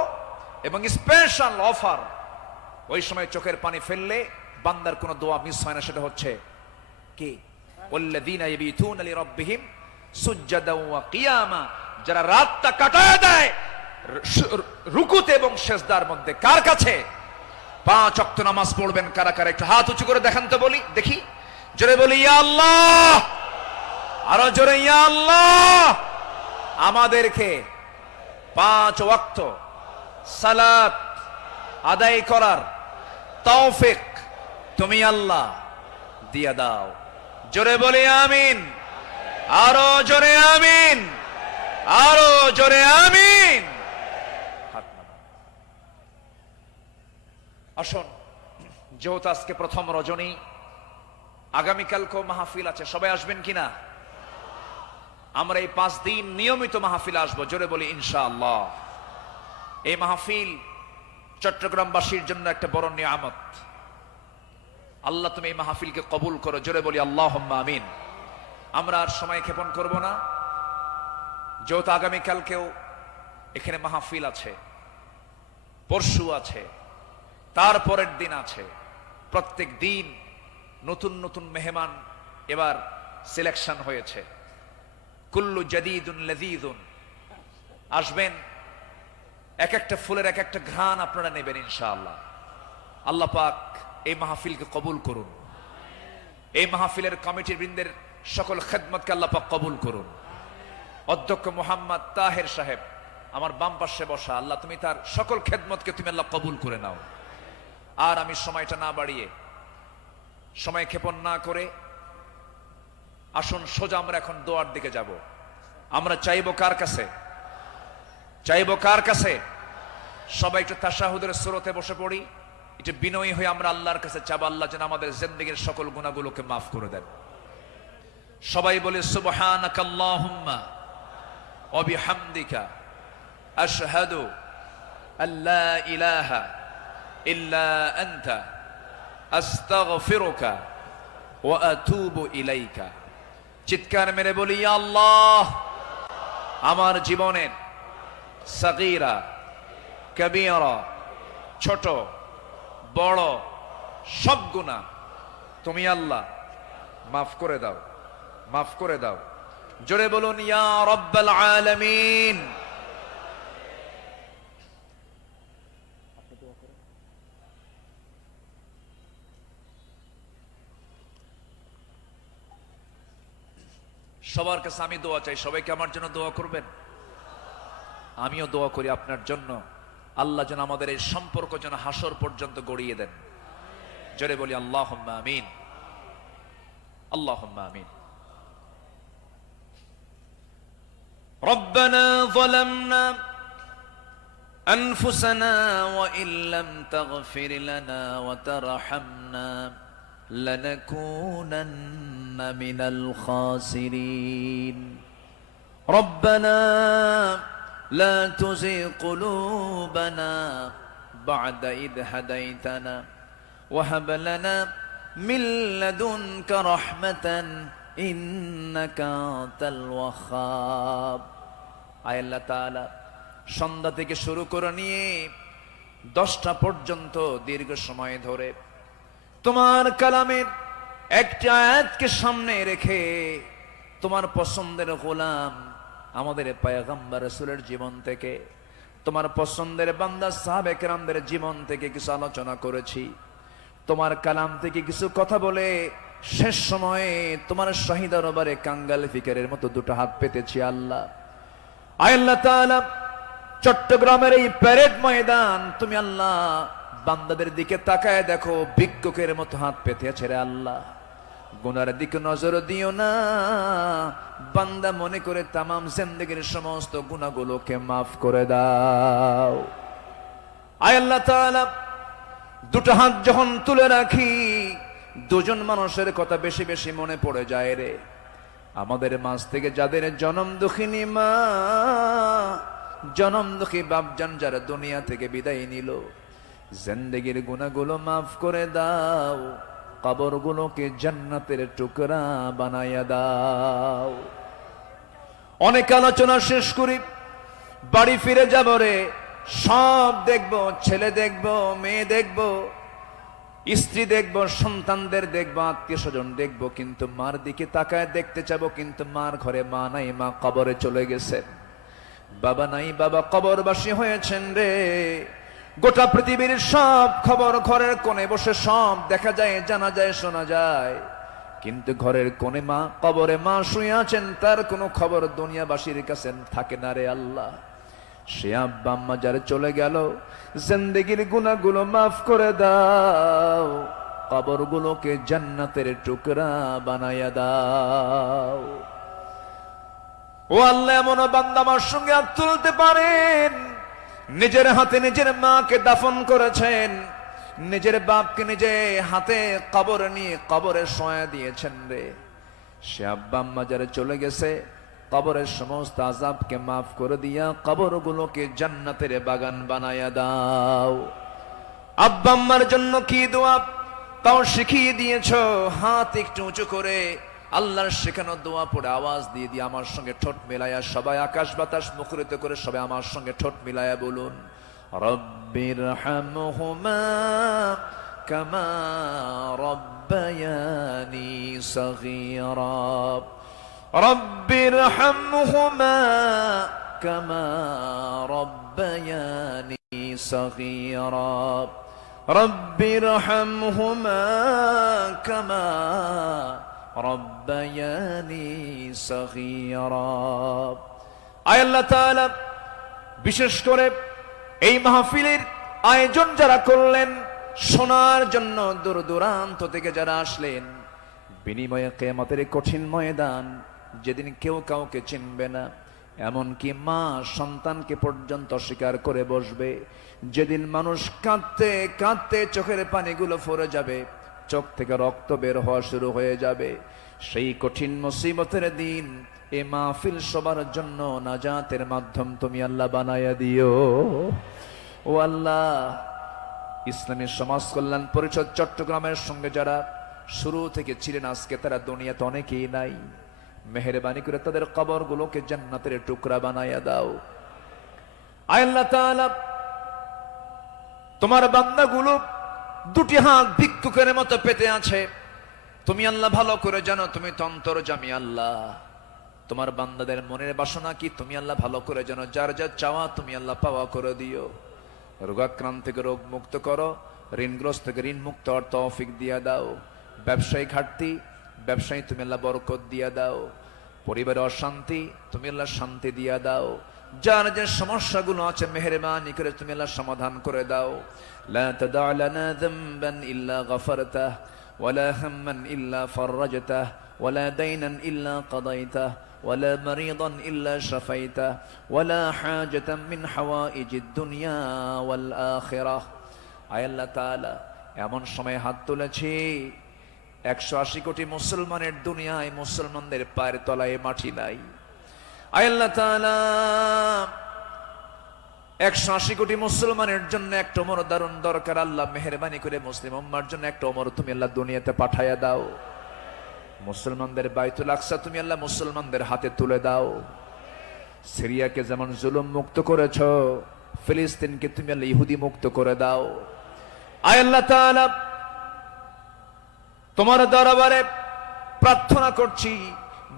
এবং স্পেশাল অফার, ওই সময় চোখের পানি ফেললে বান্দার কোনো দোয়া মিস হয় না, সেটা হচ্ছে কি, ওয়াল্লাযীনা ইয়াবিতুনা লিরাব্বিহিম সুজদান ওয়া কিয়ামা, যারা রাতটা কাটায় দেয় রুকুতে এবং সিজদার মধ্যে। কার কাছে? 5 ওয়াক্ত নামাজ পড়বেন কারা কারা, একটু হাত উঁচু করে দেখান তো বলি, দেখি, জোরে বলি ইয়া আল্লাহ, আরো জোরে ইয়া আল্লাহ। আমাদেরকে 5 ওয়াক্ত সালাত আদায় করার তৌফিক তুমি আল্লাহ দিয়া দাও। জোরে বলি আমিন, আরো জোরে আমিন, আরো জোরে আমিন। হাত নামান। আসুন, যেহেতু আজকে প্রথম রজনী, আগামীকালকেও মাহফিল আছে, সবাই আসবেন কিনা? আমরা এই 5 দিন নিয়মিত মাহফিল আসবো, জোরে বলি ইনশাআল্লাহ। এই মাহফিল চট্টগ্রামবাসীর জন্য একটা বড় নিয়ামত। আল্লাহ তুমি এই মাহফিলকে কবুল করো, জোরে বলি আল্লাহুম্মা আমিন। আমরা আর সময় ক্ষেপণ করব না, যেহেতু আগামীকালকেও এখানে মাহফিল আছে, পরশু আছে, তারপরের দিন আছে, প্রত্যেক দিন নতুন নতুন মেহমান এবার সিলেকশন হয়েছে। কুল্লু জাদিদুন লাযীযুন, আসবেন, এক একটা ফুলের এক একটা ঘ্রাণ আপনারা নেবেন ইনশাআল্লাহ। আল্লাহ পাক এই মাহফিলকে কবুল করুন, এই মাহফিলের কমিটির বৃন্দের সকল খেদমতকে আল্লাহ পাক কবুল করুন। অধ্যক্ষ মোহাম্মদ তাহের সাহেব আমার বাম পাশে বসা, আল্লাহ তুমি তার সকল খেদমতকে তুমি আল্লাহ কবুল করে নাও। আর আমি সময়টা না বাড়িয়ে, সময় ক্ষেপণ না করে, আসুন সোজা আমরা এখন দোয়ার দিকে যাব। আমরা চাইবো কার কাছে? চাইবো কার কাছে? সবাই একটু তাশাহুদের সুরতে বসে পড়ি, একটু বিনয়ী হয়ে আমরা আল্লাহর কাছে চাবো, আল্লাহ যেন আমাদের জিন্দেগীর সকল গুনাহগুলোকে মাফ করে দেন। সবাই বলে সুবহানাকাল্লাহুম্মা ওয়া বিহামদিকা আশহাদু আল্লা ইলাহা ইল্লা আনতা আস্তাগফিরুকা ওয়া আতুবু ইলাইকা। চিৎকার মেরে বলি ইয়া আল্লাহ, আমার জীবনের সাগীরা কবীরা, ছোট বড় সব গুনাহ তুমি আল্লাহ মাফ করে দাও, মাফ করে দাও। জোরে বলুন ইয়া রাব্বাল আলামিন। সবার কাছে আমি দোয়া চাই, সবাইকে আমার জন্য দোয়া করবেন। আমিও দোয়া করি আপনার জন্য, আল্লাহ যেন আমাদের এই সম্পর্ক যেন হাসর পর্যন্ত গড়িয়ে দেন। জোরে বলি আল্লাহুম্মা আমিন, আল্লাহুম্মা আমিন। ربنا ظلمنا أنفسنا وإن لم تغفر لنا وترحمنا لنكونن من الخاسرين ربنا لا تزغ قلوبنا بعد إذ هديتنا وهب لنا من لدنك رحمة إنك أنت الوهاب। আয় আল্লাহ তাআলা, সন্ধ্যা থেকে শুরু করে নিয়ে 10টা পর্যন্ত দীর্ঘ সময় ধরে তোমার কালামের একটা আয়াতকে সামনে রেখে তোমার পছন্দের গোলাম আমাদের পয়গম্বর রাসূলের জীবন থেকে, তোমার পছন্দের বান্দা সাহাবে কেরামদের জীবন থেকে কিছু আলোচনা করেছি। তোমার কালাম থেকে কিছু কথা বলে শেষ সময়ে তোমার শাহী দরবারে কাঙ্গাল ফিকারের মতো 2টা হাত পেতেছি আল্লাহ। আয় আল্লাহ তাআলা, চট্টগ্রামের এই প্যারেড ময়দান তুমি আল্লাহ বান্দাদের দিকে তাকায় দেখো, ভিক্ষুকের মতো হাত পেতে আছে রে আল্লাহ। গুনার দিকে নজর দিও না, বান্দা মনে করে তামাম জিন্দেগীর সমস্ত গুনাহগুলোকে মাফ করে দাও। আয় আল্লাহ তাআলা, দুটো হাত যখন তুলে রাখি, দুজন মানুষের কথা বেশি বেশি মনে পড়ে যায় রে। আমাদের মাঝ থেকে যাদের জনম দুঃখিনী মা, জনম দুঃখী বাপজান যারা দুনিয়া থেকে বিদায় নিল, জিন্দেগির গুনাহগুলো মাফ করে দাও, কবরগুলোকে জান্নাতের টুকরা বানায়া দাও। অনেক আলোচনা শেষ করি, বাড়ি ফিরে যাব রে। সব দেখব, ছেলে দেখব, মেয়ে দেখব, স্ত্রী দেখব, সন্তানদের দেখব, আত্মীয় স্বজন দেখব, কিন্তু মার দিকে তাকায় দেখতে চাবো, কিন্তু মার ঘরে মা নাই, মা কবরে চলে গেছে। বাবা নাই, বাবা কবরবাসী হয়েছেন রে। গোটা পৃথিবীর সব খবর ঘরের কোণে বসে সব দেখা যায়, জানা যায়, শোনা যায়, কিন্তু ঘরের কোণে মা, কবরে মা শুয়ে আছেন, তার কোনো খবর দুনিয়াবাসীর কাছে থাকে না রে আল্লাহ। সে আব্বা আম্মা যারা চলে গেল, জিন্দেগির গুনাহগুলো মাফ করে দাও, কবরগুলোকে জান্নাতের টুকরা বানায়া দাও। ও আল্লাহ, এমন বান্দা আমার সঙ্গে হাত তুলতে পারেন, নিজের হাতে নিজের মাকে দাফন করেছেন, নিজের বাপকে নিজে হাতে কবর নিয়ে কবরে শোয়া দিয়েছেন রে। সে আব্বা আম্মা যারা চলে গেছে, কবরের সমস্ত আযাবকে মাফ করে দিয়া কবরগুলোকে জান্নাতের বাগান বানায়া দাও। আব্বা আম্মার জন্য কি দোয়া তাও শিখিয়ে দিয়েছো, হাত একটু উঁচু করে আল্লাহর শেখানো দোয়া পড়ে আওয়াজ দিয়ে দিয়ে আমার সঙ্গে ঠোঁট মিলায়া সবাই আকাশ বাতাস মুখরিত করে সবাই আমার সঙ্গে ঠোঁট মিলায়া বলুন, রব্বিরহামহুমা কামা রব্বায়ানি সগীরা, রব্বিরহামহুমা কামা রব্বায়ানি সগীরা, রব্বিরহামহুমা কামা রব্বায়ানি সগীরা। আয় আল্লাহ তাআলা, বিশেষ করে এই মাহফিলের আয়োজন যারা করলেন, শোনার জন্য দূর দূরান্ত থেকে যারা আসলেন, বিনিময়ে কিয়ামতের কঠিন ময়দান, যেদিন কেউ কাউকে চিনবে না, এমনকি মা সন্তানকে পর্যন্ত স্বীকার করে বসবে, যেদিন মানুষ কাঁদতে কাঁদতে চোখের পানিগুলো ফরে যাবে, চোখ থেকে রক্ত বের হওয়া শুরু হয়ে যাবে, সেই কঠিন মুসিবতের দিন এ মাহফিল সবার জন্য নাজাতের মাধ্যম তুমি আল্লাহ বানায়া দিও। ও আল্লাহ, ইসলামী সমাজ কল্যাণ পরিষদ চট্টগ্রামের সঙ্গে যারা শুরু থেকে ছিলেন, আজকে তারা দুনিয়াতে অনেকেই নাই, মেহেরবানি করে তাদের কবরগুলোকে জান্নাতের টুকরা বানায়া দাও। আয় আল্লাহ তাআলা, তোমার বান্দাগুলো দুটি হাত ভিক্ষুকের মতো পেতে আছে, তুমি আল্লাহ ভালো করে জানো, তুমি তো অন্তর্যামী আল্লাহ, তোমার বান্দাদের মনের বাসনা কি তুমি আল্লাহ ভালো করে জানো, যার যা চাওয়া তুমি আল্লাহ পাওয়া করে দিও। রোগাক্রান্ত থেকে রোগ মুক্ত করো, ঋণগ্রস্ত থেকে ঋণ মুক্ত হওয়ার তৌফিক দিয়া দাও। ব্যবসায়ী ঘাটতি, ব্যবসায়ী তুমি আল্লাহ বরকত দিয়া দাও। পরিবারে অশান্তি, তুমি আল্লাহ শান্তি দিয়া দাও। যার যে সমস্যাগুলো আছে মেহেরবানি করে তুমি আল্লাহ সমাধান করে দাও। লা তাদা লানা যামবান ইল্লা গফরতাহ ওয়ালা হাম্মান ইল্লা ফাররাজতাহ ওয়ালা দাইনান ইল্লা কাদাইতাহ ওয়ালা মারিদান ইল্লা শাফাইতাহ ওয়ালা হাজাতাম মিন হাওয়াইজিদ দুনিয়া ওয়াল আখিরাহ। আয় আল্লাহ তাআলা, এমন সময় হাত তুলেছি 180 কোটি মুসলমানের দুনিয়ায় মুসলমানদের পায়ের তলায় মাটি নাই। আয় আল্লাহ তাআলা, 180 কোটি মুসলমানের জন্য একটা ওমর দারুন দরকার। আল্লাহ মেহেরবানি করে মুসলিম উম্মার জন্য একটা ওমর তুমি আল্লাহ দুনিয়াতে পাঠায়া দাও। মুসলমানদের বাইতুল আকসা তুমি আল্লাহ মুসলমানদের হাতে তুলে দাও। সিরিয়াকে যেমন জুলুম মুক্ত করেছ, ফিলিস্তিনকে তুমি আল্লাহ ইহুদি মুক্ত করে দাও। আয় আল্লাহ তাআলা, তোমার দরবারে প্রার্থনা করছি,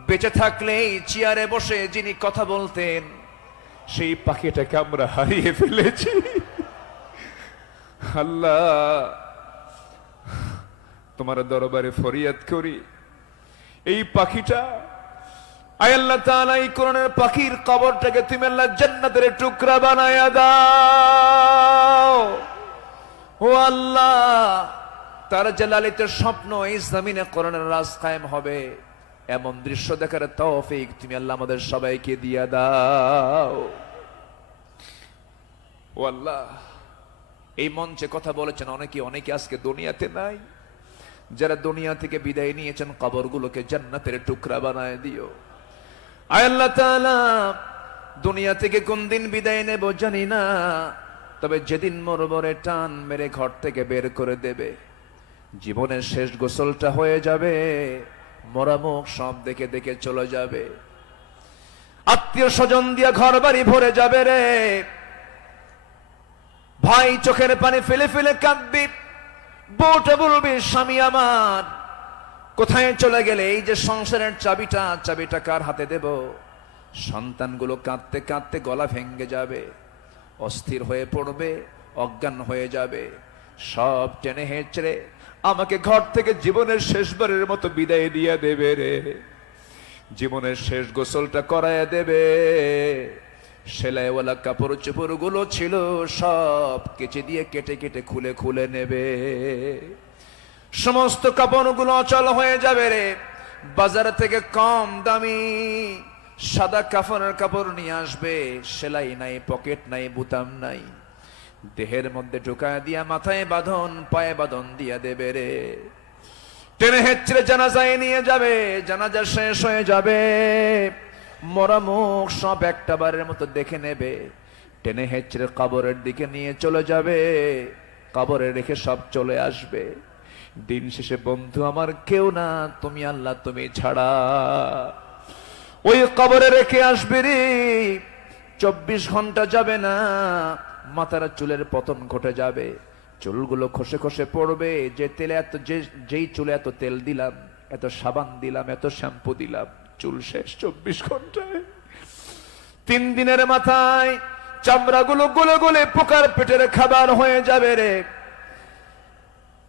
বেঁচে থাকলে চেয়ারে বসে যিনি কথা বলতেন, সেই পাখিটাকে আমরা হারিয়ে ফেলেছি। আল্লাহ, তোমার দরবারে ফরিয়াদ করি, এই পাখিটা, আয় আল্লাহ তাআলা, এই কোরআনের পাখির কবরটাকে তুমি আল্লাহ জান্নাতের টুকরা বানায়া দাও। ও আল্লাহ, তার যে লালিত স্বপ্ন এই জমিনে কোরআনের রাজ কায়েম হবে, এমন দৃশ্য দেখার তৌফিক তুমি আল্লাহ আমাদের সবাইকে দিয়া দাও। ও আল্লাহ, এই মঞ্চে কথা বলেছেন অনেকে, অনেকে আজকে দুনিয়াতে নাই। যারা দুনিয়া থেকে বিদায় নিয়েছেন, কবরগুলোকে জান্নাতের টুকরা বানায় দিও। আয় আল্লাহ তাআলা, দুনিয়া থেকে কোন দিন বিদায় নেব জানি না, তবে যেদিন মরবরে টান মেরে ঘর থেকে বের করে দেবে, জীবনের শেষ গোসলটা হয়ে যাবে, মরামুখ সব দেখে দেখে চলে যাবে, আত্মীয় স্বজন দিয়া ঘর বাড়ি ভরে যাবে রে ভাই। চোখের পানি ফেলে ফেলে কাঁদবি, বউটা বলবি স্বামী আমার কোথায় চলে গেলে, এই যে সংসারের চাবিটা কার হাতে দেব? সন্তানগুলো কাঁদতে কাঁদতে গলা ভেঙে যাবে, অস্থির হয়ে পড়বে, অজ্ঞান হয়ে যাবে, সব টেনে হেঁচড়ে আমাকে ঘর থেকে জীবনের শেষবারের মতো বিদায় দিয়ে দেবে রে। জীবনের শেষ গোসলটা করায় দেবে। সেলাইওয়ালা কাপড় চোপড় গুলো ছিল সব কেচে দিয়ে কেটে কেটে খুলে খুলে নেবে। সমস্ত কাপড়গুলো অচল হয়ে যাবে রে। বাজার থেকে কম দামি সাদা কাফনের কাপড় নিয়ে আসবে, সেলাই নাই, পকেট নাই, বুতাম নাই, দেহের মধ্যে ঢুকায় দিয়া মাথায় বাঁধন, পায়ে বাঁধন দিয়া দেবে রে। টেনে হেঁচড়ে জানাজায় নিয়ে যাবে, জানাজা শেষ হয়ে যাবে, মরা মুখ সব একটা বারের মতো দেখে নেবে, টেনে হেঁচড়ে কবরের দিকে নিয়ে চলে যাবে, কবরে রেখে সব চলে আসবে। দিন শেষে বন্ধু আমার কেউ না, তুমি আল্লাহ, তুমি ছাড়া। ওই কবরে রেখে আসবে রে, 24 ঘন্টা যাবে না, মাথার চুলের পতন ঘটে যাবে, চুলগুলো খসে খসে পড়বে। যে তেলে যেই চুলে এত তেল দিলাম, এত সাবান দিলাম, এত শ্যাম্পু দিলাম, চুল শেষ 24 ঘন্টায়। 3 দিনের মাথায় চামড়াগুলো গলে গলে পোকার পেটের খাবার হয়ে যাবে রে।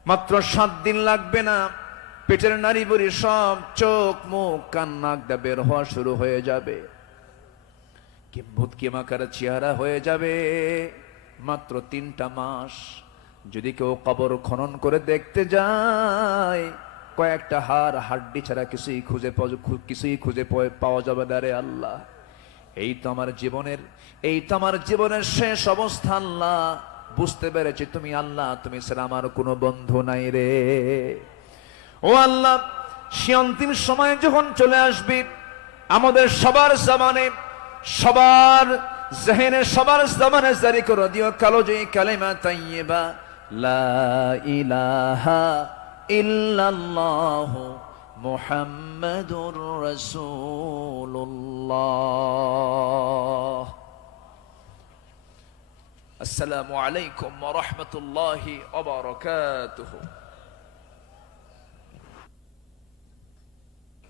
মাত্র 7 দিন লাগবে না, পেটের নাড়ি বুড়ি সব চোখ মুখ কান নাক দিয়ে বের হওয়া শুরু হয়ে যাবে, কিম্ভূত কিমাকার চেহারা হয়ে যাবে। মাত্র 3টা মাস। যদি কেউ কবর খনন করে দেখতে যায়, কয়েকটা হাড্ডি ছাড়া কিছুই খুঁজে পাওয়া যাবে না রে আল্লাহ। এই তো আমার জীবনের শেষ অবস্থা আল্লাহ। বুঝতে পেরেছি তুমি আল্লাহ, তুমি ছাড়া আমার কোনো বন্ধু নাই রে। ও আল্লাহ, সে অন্তিম সময় যখন চলে আসবি, আমাদের সবার জামানে, সবার জেহেনে, সবার জামানে জারি করে দিও কালোজয়ী কালেমা তাইয়্যিবা, লা ইলাহা ইল্লাল্লাহু মুহাম্মাদুর রাসূলুল্লাহ। আসসালামু আলাইকুম ওয়া রাহমাতুল্লাহি ওয়া বারাকাতুহু।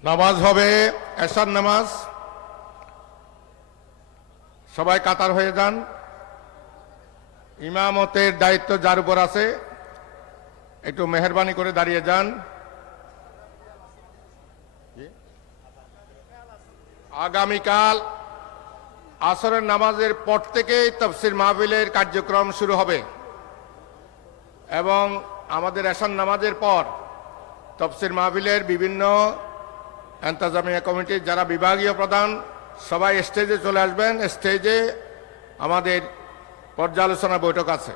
নামাজ হবে এশার নামাজ। সবাই কাতার হয়ে যান। ইমামতের দায়িত্ব যার উপর আছে একটু মেহেরবানি করে দাঁড়িয়ে যান। আগামীকাল আসরের নামাজের পর থেকেই তাফসীর মাহফিলের কার্যক্রম শুরু হবে এবং আমাদের এশার নামাজের পর তাফসীর মাহফিলের বিভিন্ন ইন্তেজামিয়া কমিটির যারা বিভাগীয় প্রধান সবাই স্টেজে চলে আসবেন। স্টেজে আমাদের পর্যালোচনা বৈঠক আছে।